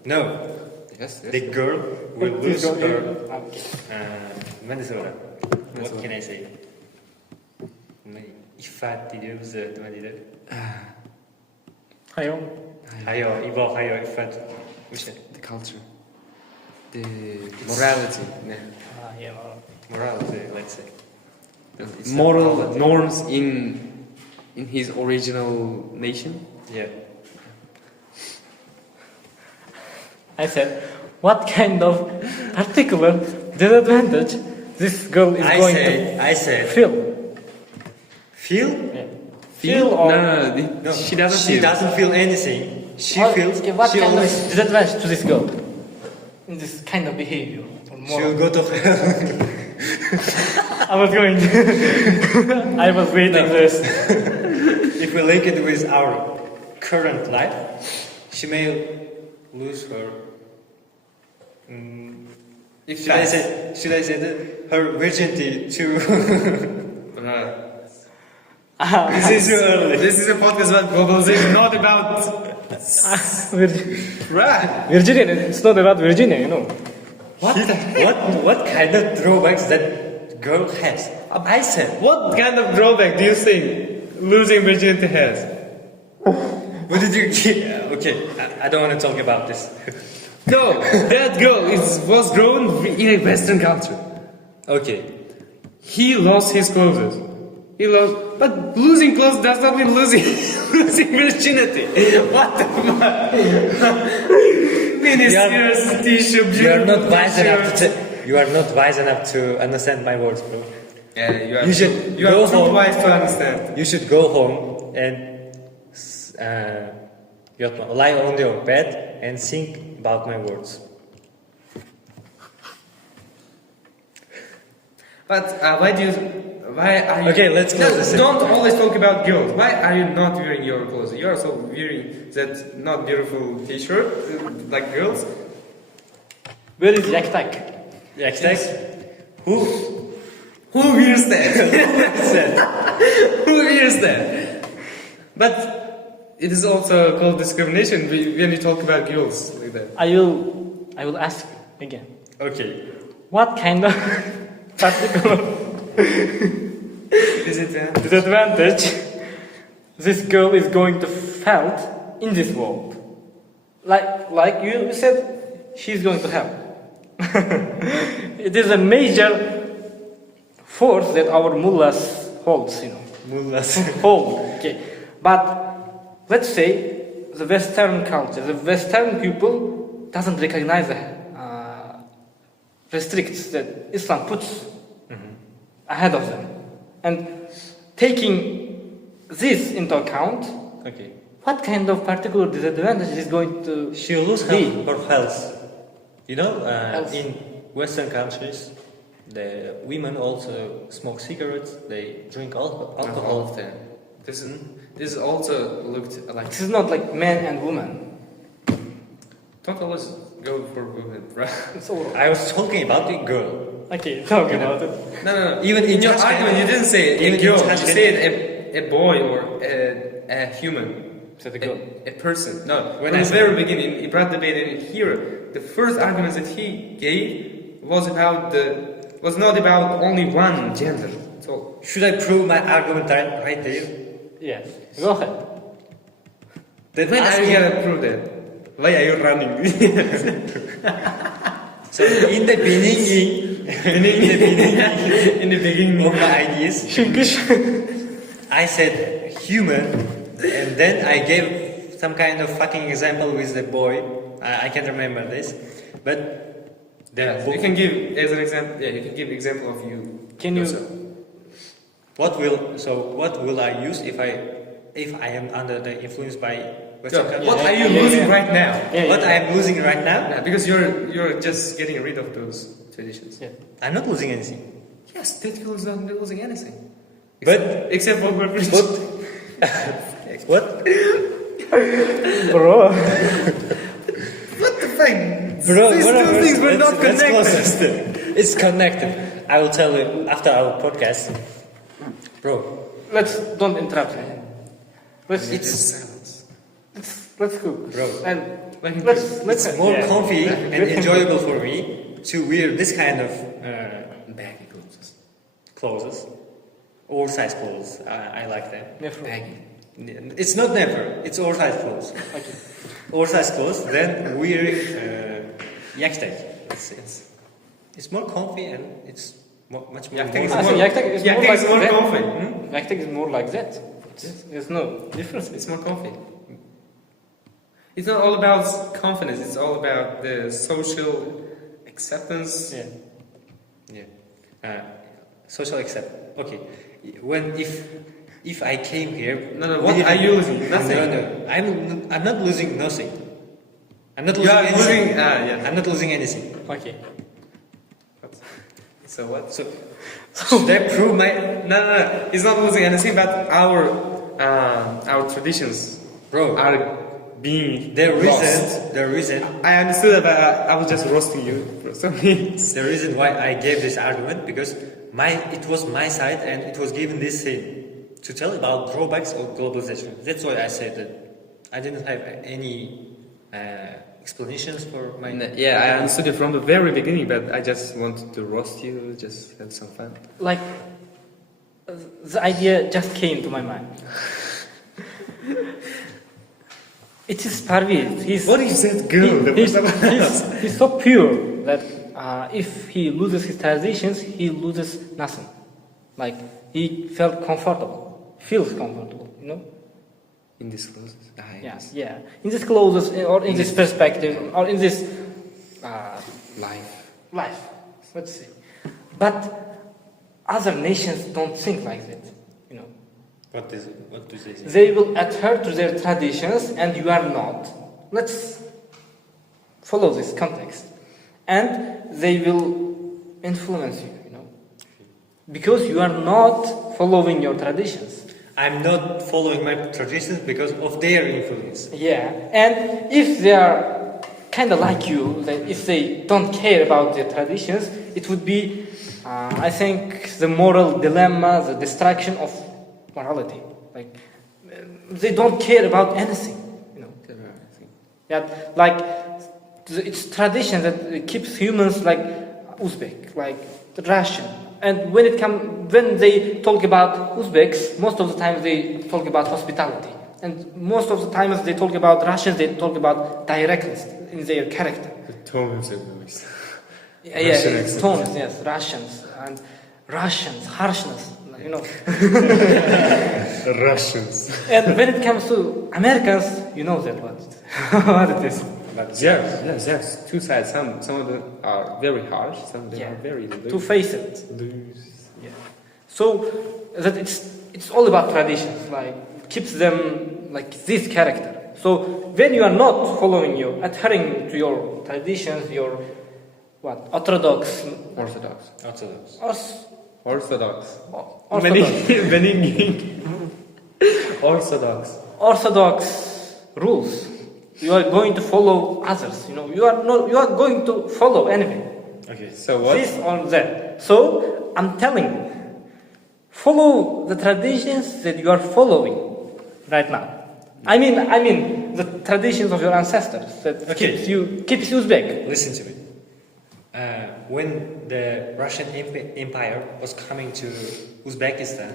no. Yes, yes. The girl will This lose girl- her. Okay. Venezuela. What can I say? İffet diyoruz da ne diyor? Hayo. Hayo, İbo, hayo, İffet. Which The culture, the morality, Yeah. morality, let's say. It's moral norms in his original nation. Yeah. I said, what kind of particular disadvantage this girl is going to I said, feel? feel? Yeah. Feel? or No, she doesn't She feel. doesn't feel anything. She What- feels. okay, what she kind always. of disadvantage to this girl in this kind of behavior or She will moral? go to hell. I was going to. I was waiting this. If we link it with our current life, she may lose her. Should I say that her virginity to? This is too early. This is a podcast about globalization, not about Virginia, it's not about Virginia, you know. What kind of drawbacks that girl has? I said. what kind of drawback do you think losing virginity has? What did you? Okay, I don't want to talk about this. No, that girl was grown in a Western culture. Okay. He lost his clothes. But losing clothes does not mean losing virginity. What the fuck? Ministers, t-shirt, You are not wise enough shirt. to. You are not wise enough to understand my words, bro. Yeah, You should You go are too home. wise to understand. You should go home and lie on your bed and think about my words. But why are you? Okay, let's close this. Don't always talk about girls. Why are you not wearing your clothes? You are also wearing that not beautiful T-shirt like girls. Where is Yaktak? Who? Who wears that? Who wears that? But it is also called discrimination when you talk about girls like that. I will ask you again. Okay. What kind of particular Is it? disadvantage this girl is going to felt in this world? Like you said, she's going to help. It is a major force that our mullahs holds, you know. Mullahs. Hold. Okay. But let's say the Western culture, the Western people doesn't recognize the restricts that Islam puts ahead of them. And taking this into account, Okay. what kind of particular disadvantage is going to She lose be? her health. You know, Health. in Western countries, the women also smoke cigarettes. They drink All alcohol. of them. This is also looked like. This is not like man and woman. Don't always go for women, bro. It's all right. I was talking about the girl. Okay, talk about it. No. Even in your Tashkent- argument, you didn't say even a in girl. You Tashkent- said a boy or a human. So the girl. A person. No. When From I the said- very beginning, he brought debate in here. The first argument that he gave was not about only one gender. So Should I prove my argument right there? Yes. Go ahead. Then when are asking- you gonna prove that? Why are you running? So in the beginning, in the beginning of my ideas, I said human, and then I gave some kind of fucking example with the boy. I can't remember this, but Yeah, you can give as an example. Yeah, you can give example of you. Can you? yourself. what will I use if I am under the influence by So, Western culture? what are you Yeah, losing yeah. right now? Yeah, What yeah. I am losing right now? Yeah, because you're just getting rid of those traditions. Yeah. I'm not losing anything. Yes, technical is not losing anything. But- except for purpose. What? Bro. What the fuck? Bro, These whatever. two things were Let's- not let's connected. close this. It's connected. I will tell you after our podcast. Bro, Don't interrupt me. Let's Silence. let's cook. Bro. And Like let's it's more yeah. comfy and enjoyable for me to wear this kind of Baggy clothes. clothes, oversized clothes. I like them. Never. Baggy. It's not never. It's oversized clothes. Okay. Oversized clothes. Then wearing yaktek. It's more comfy and it's much more. Yaktek is I think Yaktek is more Yaktek like is more that. comfy. Yaktek is more like that. There's no difference. It's more comfy. It's not all about confidence. It's all about the social acceptance. Yeah. Yeah. Social accept. Okay. If I came here. No. What are you losing? Nothing. No. I'm not losing nothing. I'm not You losing are anything. losing. Yeah. I'm not losing anything. Okay. So what? So should I prove my No. He's not losing anything, but our traditions bro? are being The lost. reason I understood that, but I was just roasting you for some reason. the reason why I gave this argument because it was my side and it was given this thing to tell about drawbacks of globalization. That's why I said that I didn't have any explanations for my. Yeah, I understood it from the very beginning, but I just wanted to roast you, just have some fun. Like the idea just came to my mind. It is Parviz. What if that girl? He's so pure that if he loses his traditions, he loses nothing. Like he felt comfortable, feels comfortable, you know? In this clothes? Yeah. In this clothes, or in this perspective, or in this life. Let's see. But other nations don't think like that, you know. What do they say? They will adhere to their traditions and you are not. Let's follow this context. And they will influence you, you know. Because you are not following your traditions. I'm not following my traditions because of their influence. Yeah. And if they are kind of like you, if they don't care about their traditions, it would be, I think, the moral dilemma, the destruction of morality. Like, they don't care about anything, you know. Yeah, like it's tradition that keeps humans like Uzbek, like Russian. And when they talk about Uzbeks, most of the time they talk about hospitality. And most of the times they talk about Russians, they talk about directness in their character. The tone of the voice. Yeah, Russian it's accent. tones, yes, Russians, harshness, you know. Russians. And when it comes to Americans, you know that what it is. But yes. Two sides. Some of them are very harsh. Some of them are very To face it. loose. Yeah. So that it's all about traditions, like keeps them like this character. So when you are not adhering to your traditions, your orthodox. Orthodox rules. you are going to follow others. You are going to follow anything. Okay. So what? This or that. So I'm telling you, follow the traditions that you are following right now. I mean the traditions of your ancestors that Okay. keeps you back. Listen to me. When the Russian Empire was coming to Uzbekistan,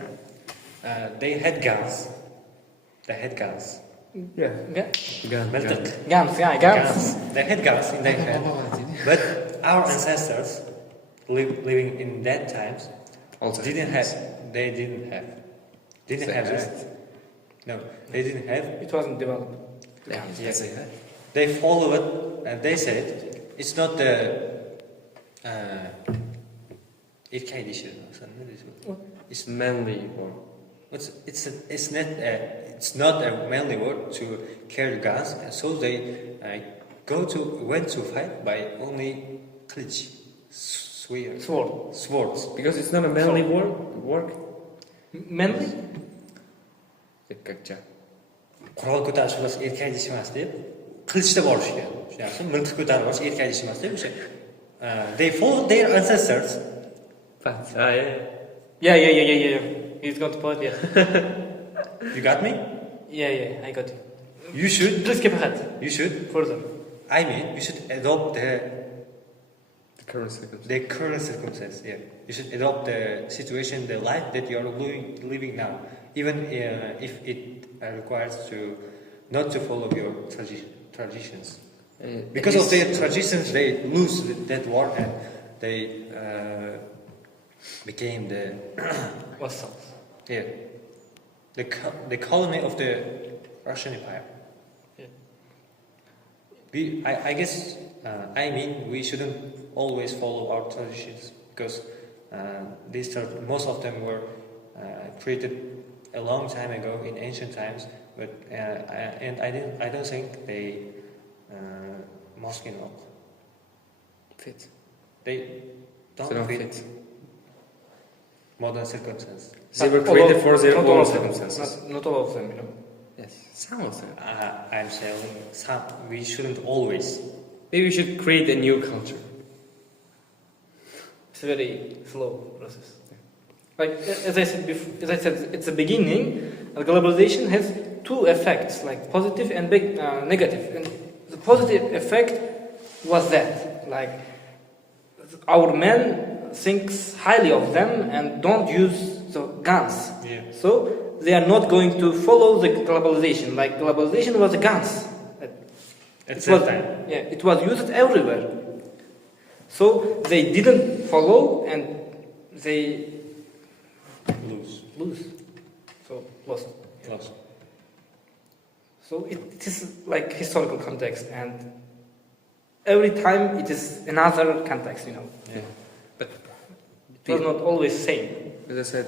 they had guns. They had guns. Yeah. Military. Guns. They had guns in their hand. But our ancestors, living in that times, Also didn't have. They didn't have. Didn't have this. No, they didn't have. It wasn't developed. Yeah, Yes, they followed and they said it's not the erkek dişi. It's manly or It's not a manly word to carry guns, and so they went to fight by only kılıç, swords. because it's not a manly work. Manly? Какча. Qurol ko'tarish bo'lsa erkak ish emas deb qilichda borishgan. Tushunarsiz? Miltiq ko'tarib borish erkak ish emas deb o'sha they followed their ancestors. Yeah. He's got the point. Yeah. You got me? Yeah. I got you. You should. Please keep ahead. You should. Further. I mean, you should adopt The current circumstances. the current circumstance. Yeah, you should adopt the situation, the life that you are living now, even if it requires to not to follow your traditions. Because of their traditions, they lose that war and they became the Vassals. yeah the colony of the Russian Empire. Yeah. I guess I mean we shouldn't always follow our traditions because most of them were created a long time ago in ancient times, but and I don't think they must not Fit. they don't They don't fit fit. modern circumstances. They were created for their not all own of them. circumstances. Not all of them, Yes, some of them. I'm saying we shouldn't always. Maybe we should create a new culture. It's a very slow process. Like as I said before, it's a beginning. And globalization has two effects, like positive and negative. And the positive effect was that, like, our men thinks highly of them and don't use the guns. Yeah. So they are not going to follow the globalization. Like globalization was the guns. At that time. Yeah, it was used everywhere. So they didn't follow and they lose. So lost. Close. So it is like historical context, and every time it is another context, Yeah. But It was not always same. as I said,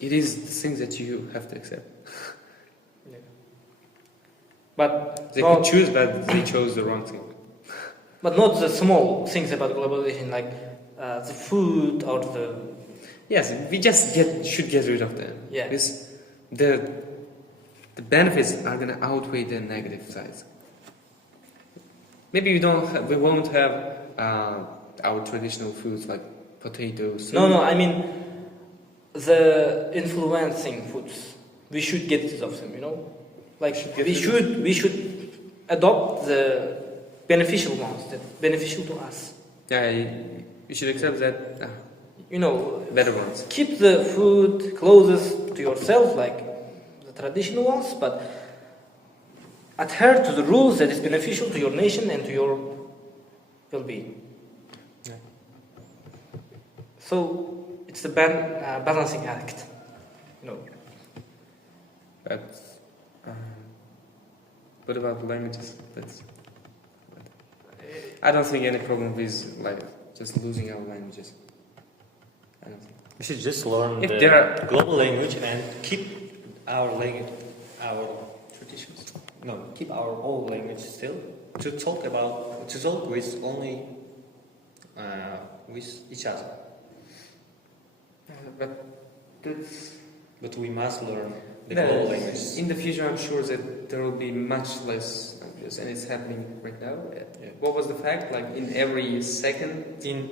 it is the things that you have to accept. But They not, could choose, but they chose the wrong thing. but not the small things about globalization, like the food or the Yes, we just should get rid of them. Yeah. Because the benefits are gonna outweigh the negative sides. Maybe we won't have our traditional foods like potatoes. No, I mean the influencing foods. We should get rid of them, Like we should adopt the beneficial ones, that beneficial to us. Yeah, you should accept that better ones. Keep the food closest to yourself, like the traditional ones, but adhere to the rules that is beneficial to your nation and to your well-being. Yeah. So it's a balancing act, But what about languages? I don't think any problem with like just losing our languages. I don't think. We should just learn If the there are- global language and keep our language, our traditions. No, keep our old language still to talk with only with each other. But that's But we must learn the No, global language. in the future, I'm sure that there will be much less languages, and it's happening right now. Yeah. What was the fact? Like in every second, In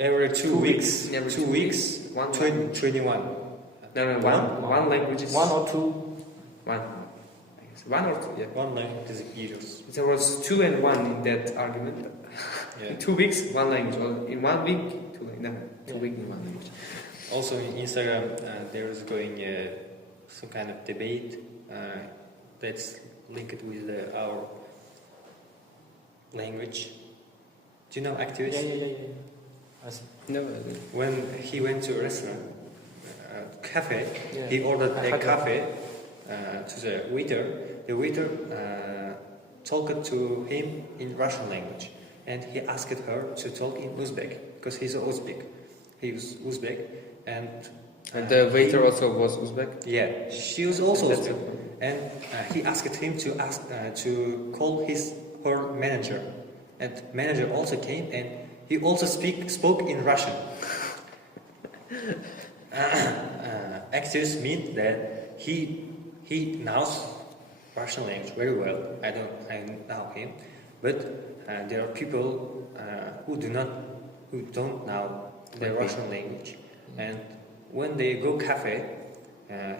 every 2 weeks, in every 2 weeks, one 21. no, one language is One or two. one. I guess. One or two, yeah. One language is used. There was 2 and 1 in that argument. Yeah. In 2 weeks, one language. Or in 1 week, 2 language. No, 2 weeks in one language. Also in Instagram, there is going some kind of debate that's linked with our language. Do you know activists? Yeah. No, When he went to a restaurant, cafe, Yeah. he ordered I a had that. coffee to the waiter. The waiter talked to him in Russian language, and he asked her to talk in Uzbek because he's Uzbek. He was Uzbek, and the waiter also was Uzbek. yeah, she was also That's Uzbek, and he asked him to call her manager, and manager also came, and he also spoke in Russian. Actors mean that he knows Russian language very well. I know him, but there are people who don't know the Russian language, and when they go cafe,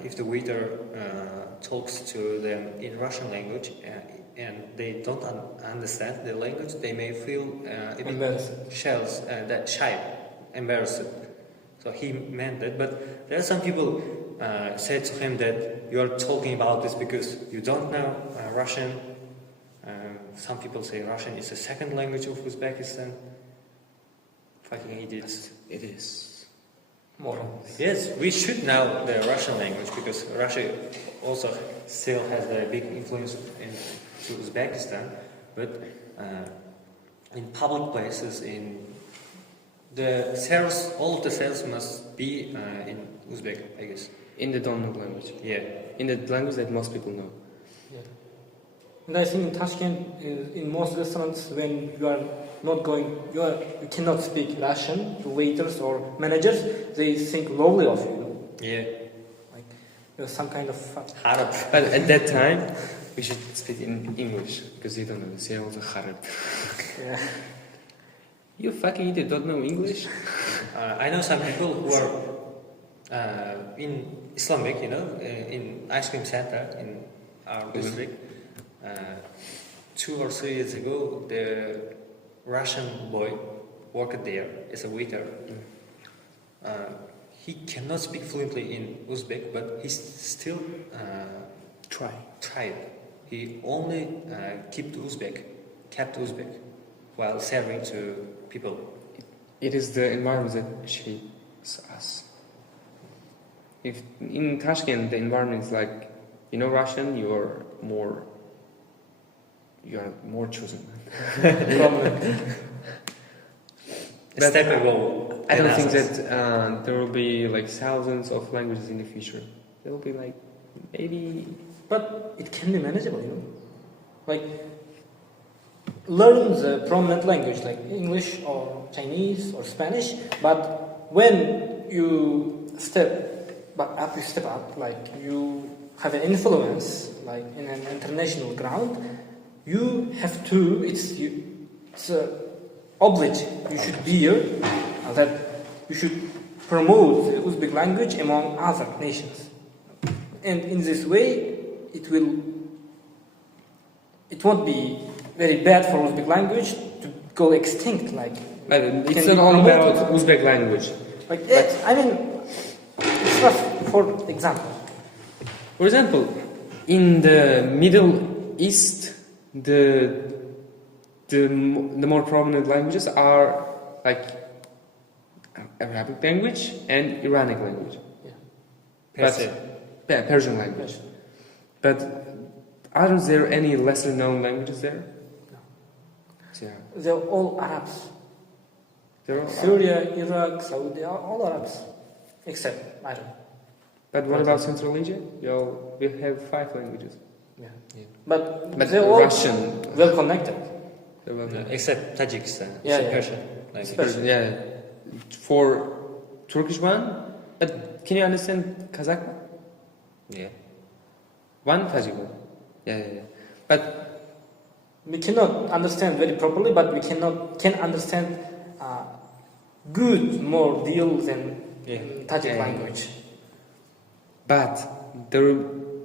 if the waiter talks to them in Russian language and they don't understand the language, they may feel a bit Embarrassed. shy, embarrassed. So he meant that, but there are some people said to him that you are talking about this because you don't know Russian. Some people say Russian is the second language of Uzbekistan. Fucking idiots. It is. More. Yes, we should know the Russian language because Russia also still has a big influence to Uzbekistan. But in public places, in the sales, all of the sales must be in Uzbek, I guess. In the dominant language. Yeah. In the language that most people know. Yeah. And I think in Tashkent, in most restaurants, when you are not going, you cannot speak Russian to waiters or managers. They think lowly of you. Yeah. Like you're some kind of. Arab. But at that time, we should speak in English because you don't know. See, also Arab. Yeah. You fucking idiot, don't know English? I know some people who are in Islamic, in ice cream center in our district. 2 or 3 years ago, the Russian boy worked there as a waiter. He cannot speak fluently in Uzbek, but he still tried. He only kept Uzbek while serving to people. It is the environment that shapes us. If in Tashkent the environment is like, Russian, you are more chosen. A step above. I don't think that there will be like thousands of languages in the future. There will be like maybe. But it can be manageable, Like learning the prominent language like English or Chinese or Spanish, but when you step up, like you have an influence, like in an international ground, you have to. It's a obliged. You should be here, that you should promote the Uzbek language among other nations, and in this way, it won't be very bad for Uzbek language to go extinct. Like, But it's can not all be about promoted. Uzbek language. Like, it's not for example. For example, in the Middle East, the more prominent languages are like Arabic language and Iranic language. Yeah. Persian language. But are there any lesser known languages there? No. Yeah. They're all Arabs. They're all Syria, Iraq, Saudi, are all Arabs, except Iran. But what about Central Asia? We have 5 languages. Yeah. Yeah. But But they're all Russian. well connected. They're well known. Except Tajikistan. Yeah, yeah. Persian language. Persian, yeah. For Turkish one, but can you understand Kazakh? Yeah. One 가지고. Yeah. But We cannot understand very properly, but we can understand good more deal than Tajik Yeah. language. But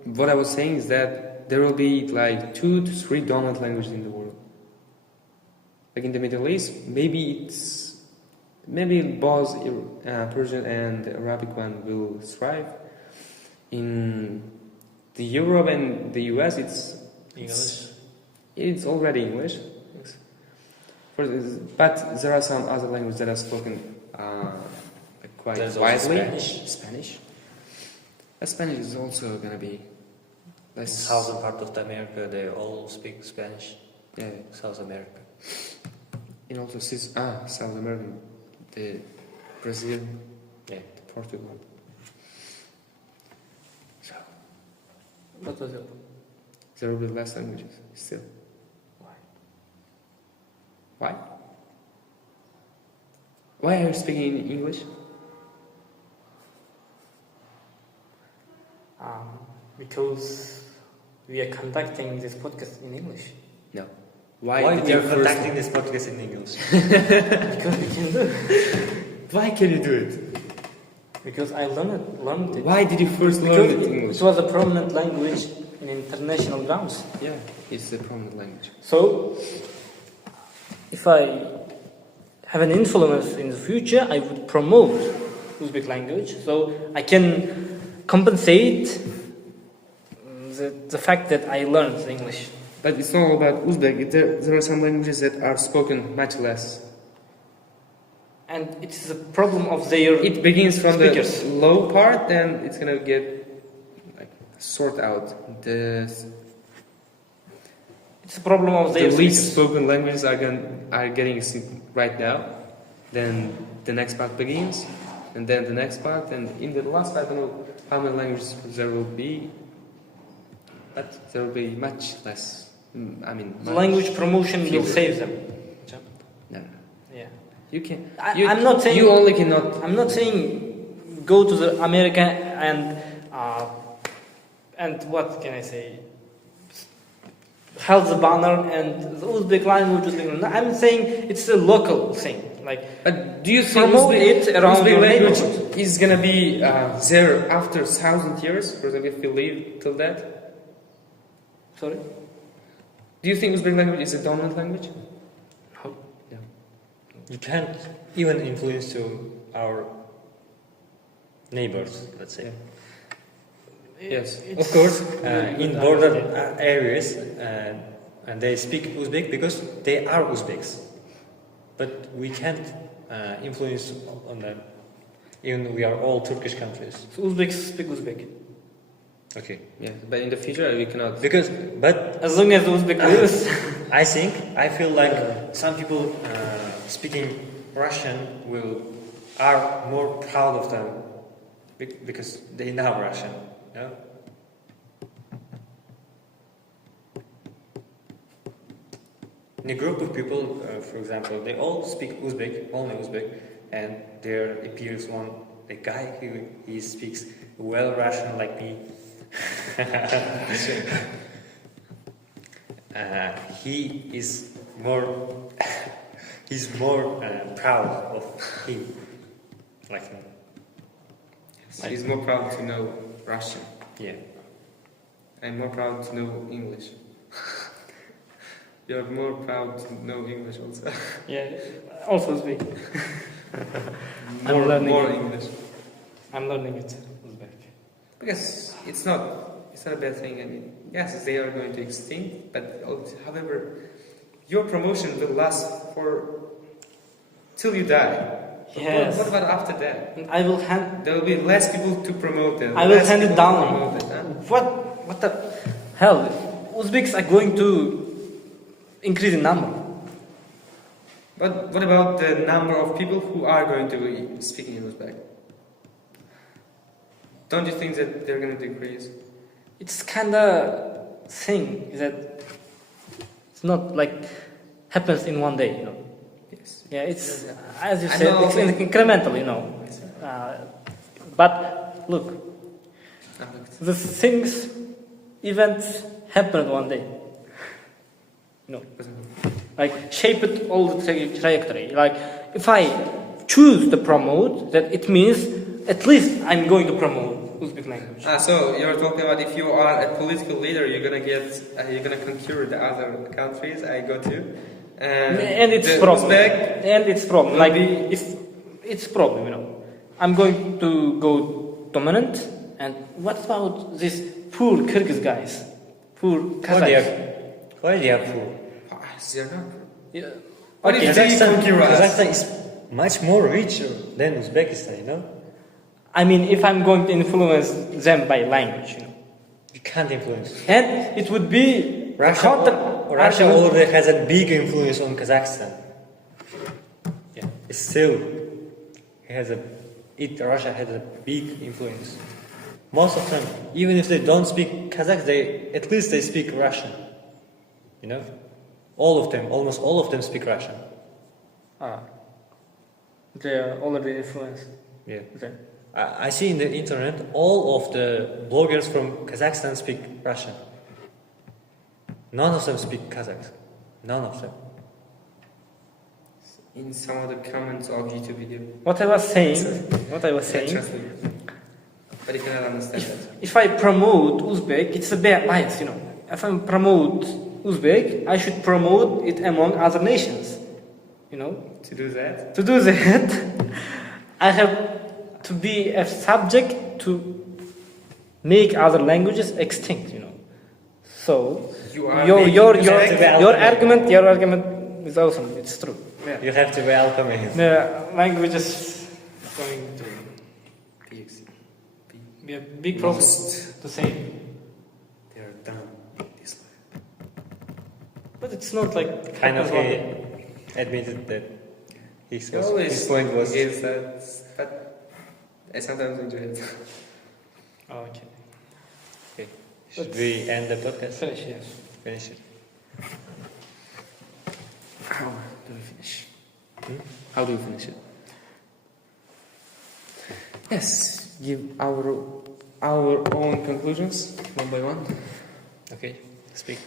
what I was saying is that there will be like 2 to 3 dominant languages in the world. Like in the Middle East, maybe both Persian and the Arabic one will thrive. In the Europe and the US, it's already English. Yes. But there are some other languages that are spoken quite There's also widely. Spanish. But Spanish is also gonna be In less. southern part of America, they all speak Spanish. Yeah. South America. And also South America, the Brazil, Yeah. the Portugal. So What was it? there will be less languages still. Why? Why? Why are you speaking in English? Because we are conducting this podcast in English. No. Why did we you are first- conducting this podcast in English? Because we can do. Why can you do it? Because I learned it. Why did you first Because learn it it English? was a prominent language in international grounds. Yeah, it's a prominent language. So, if I have an influence in the future, I would promote Uzbek language. So I can compensate the fact that I learned English. But it's not all about Uzbek. There are some languages that are spoken much less. And it's a problem of their It begins from speakers. the low part, then it's gonna get like sort out. It's a problem of The their least speakers. spoken languages are getting right now. Then the next part begins, and then the next part, and in the last I don't know how many languages there will be, but there will be much less. I mean, The much language promotion will fewer. save them. No, Yeah. you can. I'm not saying you only cannot. I'm not saying go to the America and what can I say? Held the banner and the Uzbek language. I'm saying it's a local thing. Like But do you think promote it around Uzbek your language neighborhood. is gonna be there after 1,000 years? For example, if we live till that, Sorry. do you think Uzbek language is a dominant language? No. No. You can't even influence to our neighbors, let's say. Yes, It's- of course. In border areas, and they speak Uzbek because they are Uzbeks. But we can't influence on them. Even we are all Turkish countries. So Uzbeks speak Uzbek. Okay. Yeah, but in the future we cannot. But As long as Uzbek lives. I feel like some people speaking Russian are more proud of them because they know Russian. Yeah? In a group of people, for example, they all speak Uzbek, only Uzbek, and there appears a guy he speaks well Russian like me. He is more he's more proud of him like me. He's more proud to know Russian. Yeah. I'm more proud to know English. You're more proud to know English also. Yeah. Also Uzbek. I'm learning more it. English. I'm learning it. Uzbek. Because it's not a bad thing. I mean, yes, they are going to extinct, but however, your promotion will last till you die. Yes. What about after that? And I will hand. There will be less people to promote them. I will less hand it people to down. promote it, huh? What the hell? Uzbeks are going to increase in number. But what about the number of people who are going to be speaking in Uzbek? Don't you think that they're going to decrease? It's kinda thing that it's not like happens in one day, you know. Yes. Yeah, it's as you I said, know. it's incremental, you know. But look, Affect. The things, events happened one day. Like shaped all the trajectory. Like if I choose to promote, that it means at least I'm going to promote Uzbek language. So you're talking about if you are a political leader, you're gonna conquer the other countries I go to, And it's the problem. Uzbek And it's problem. Like be- if it's problem. I'm going to go dominant. And what about these poor Kyrgyz guys? Poor Kazakhs? Why they are poor? They're not. Yeah. What Okay. if they conquer us? Kazakhstan is much more richer than Uzbekistan, I mean, if I'm going to influence them by language, You can't influence. and it would be Russia argument. already has a big influence on Kazakhstan. Yeah, it's still Russia has a big influence. Most of them, even if they don't speak Kazakh, at least they speak Russian. All of them, almost all of them speak Russian. They are already influenced. Yeah. Okay. I see in the internet all of the bloggers from Kazakhstan speak Russian. None of them speak Kazakh. None of them. In some of the comments of YouTube video. What I was saying, Translate. But you cannot understand that. if I promote Uzbek, it's a bad bias, If I promote Uzbek, I should promote it among other nations, To do that, To do that, I have to be a subject to make other languages extinct, So you are your making your your, Uzbek- your argument is awesome. It's true. Yeah. You have to welcome it. The language is going to be a big problem Lost. to say. They are done with this life. But it's not like Kind of happens one he day. admitted that his Always point was against that, but I sometimes enjoy it. Oh, okay. Should we end the podcast? Finish, yes. Finish it. How do we finish? How do we finish it? Yes, give our own conclusions one by one. Okay, speak.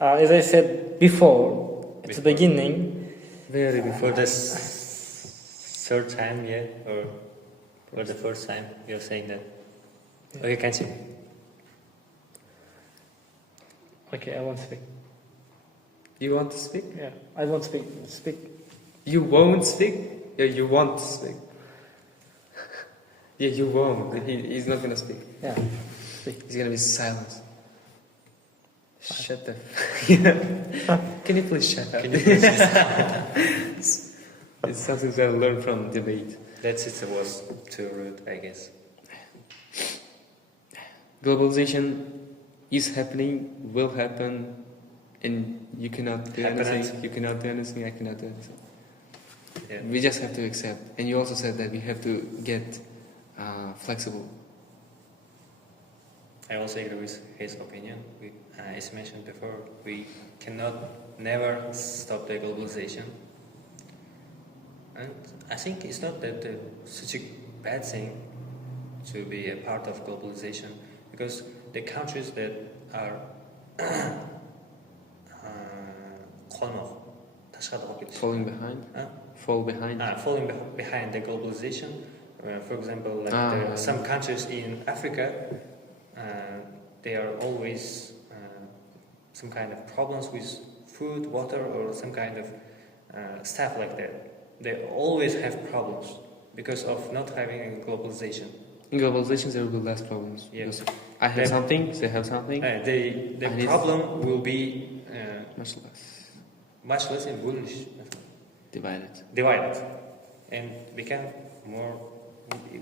As I said before, at the beginning, Very For the third time, yeah, or for the first time, you're saying that. Okay, continue. okay, I won't speak. You want to speak? Yeah, I won't speak. Speak. You won't speak? Yeah, you want to speak. Yeah, you won't. He's not gonna speak. Yeah. He's gonna be silent. Shut the. Yeah. Can you please shut up? It's something that I learned from debate. That's it. Was too rude, I guess. Globalization is happening, will happen, and you cannot do Happen anything. it. You cannot do anything. I cannot do anything. Yeah. We just have to accept. And you also said that we have to get flexible. I also agree with his opinion. As mentioned before, we cannot never stop the globalization. And I think it's not that such a bad thing to be a part of globalization, because the countries that are Falling behind. Fall behind. falling behind the globalization. For example, some countries in Africa, they are always some kind of problems with food, water, or some kind of stuff like that. They always have problems because of not having globalization. In globalization, there will be less problems. Yeah. Because I have something, they have something. The problem will be Much less. much less in bullish, divided, and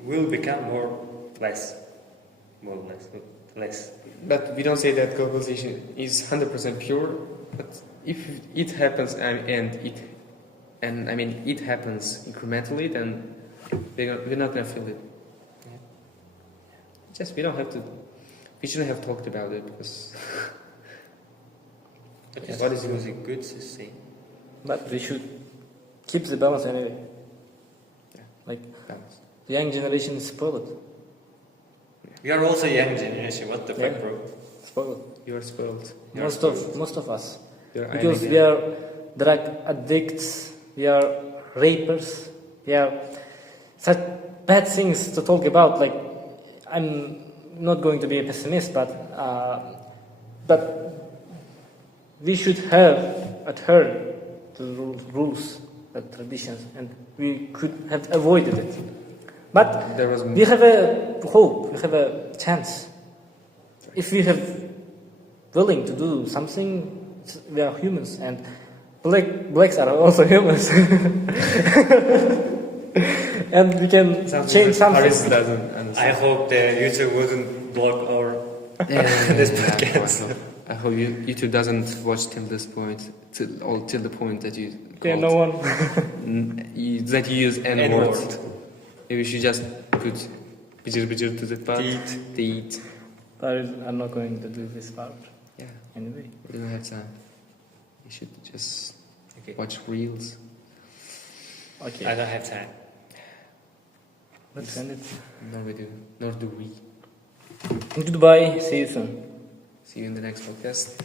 will become less. But we don't say that globalization is 100% pure. But if it happens it happens incrementally, then we're not gonna feel it. Yeah. Just we don't have to. We shouldn't have talked about it because. But Yeah, what is a good thing? But we should keep the balance anyway. Yeah. Like Balance. the young generation is spoiled. We are also young generation. What the fuck, Yeah. bro? Spoiled. You are spoiled. Most of us. You're Because we are drug addicts, we are rapers, we are such bad things to talk about. Like, I'm not going to be a pessimist, but we should have adhered to the rules, the traditions, and we could have avoided it. But there was we have a hope, we have a chance. If we have willing to do something, we are humans, and blacks are also humans. And we can change something. Paris doesn't understand. I hope the YouTube wouldn't block our this podcast. I hope YouTube doesn't watch till this point, till the point that you Yeah, called- no one. that you use N N-word. word. Maybe we should just put bijir to the part. Teeth. But I'm not going to do this part Yeah, anyway. we don't have time. You should just Okay. watch reels. Okay, I don't have time. let's end it. Nor do we. Goodbye. See you soon. See you in the next podcast.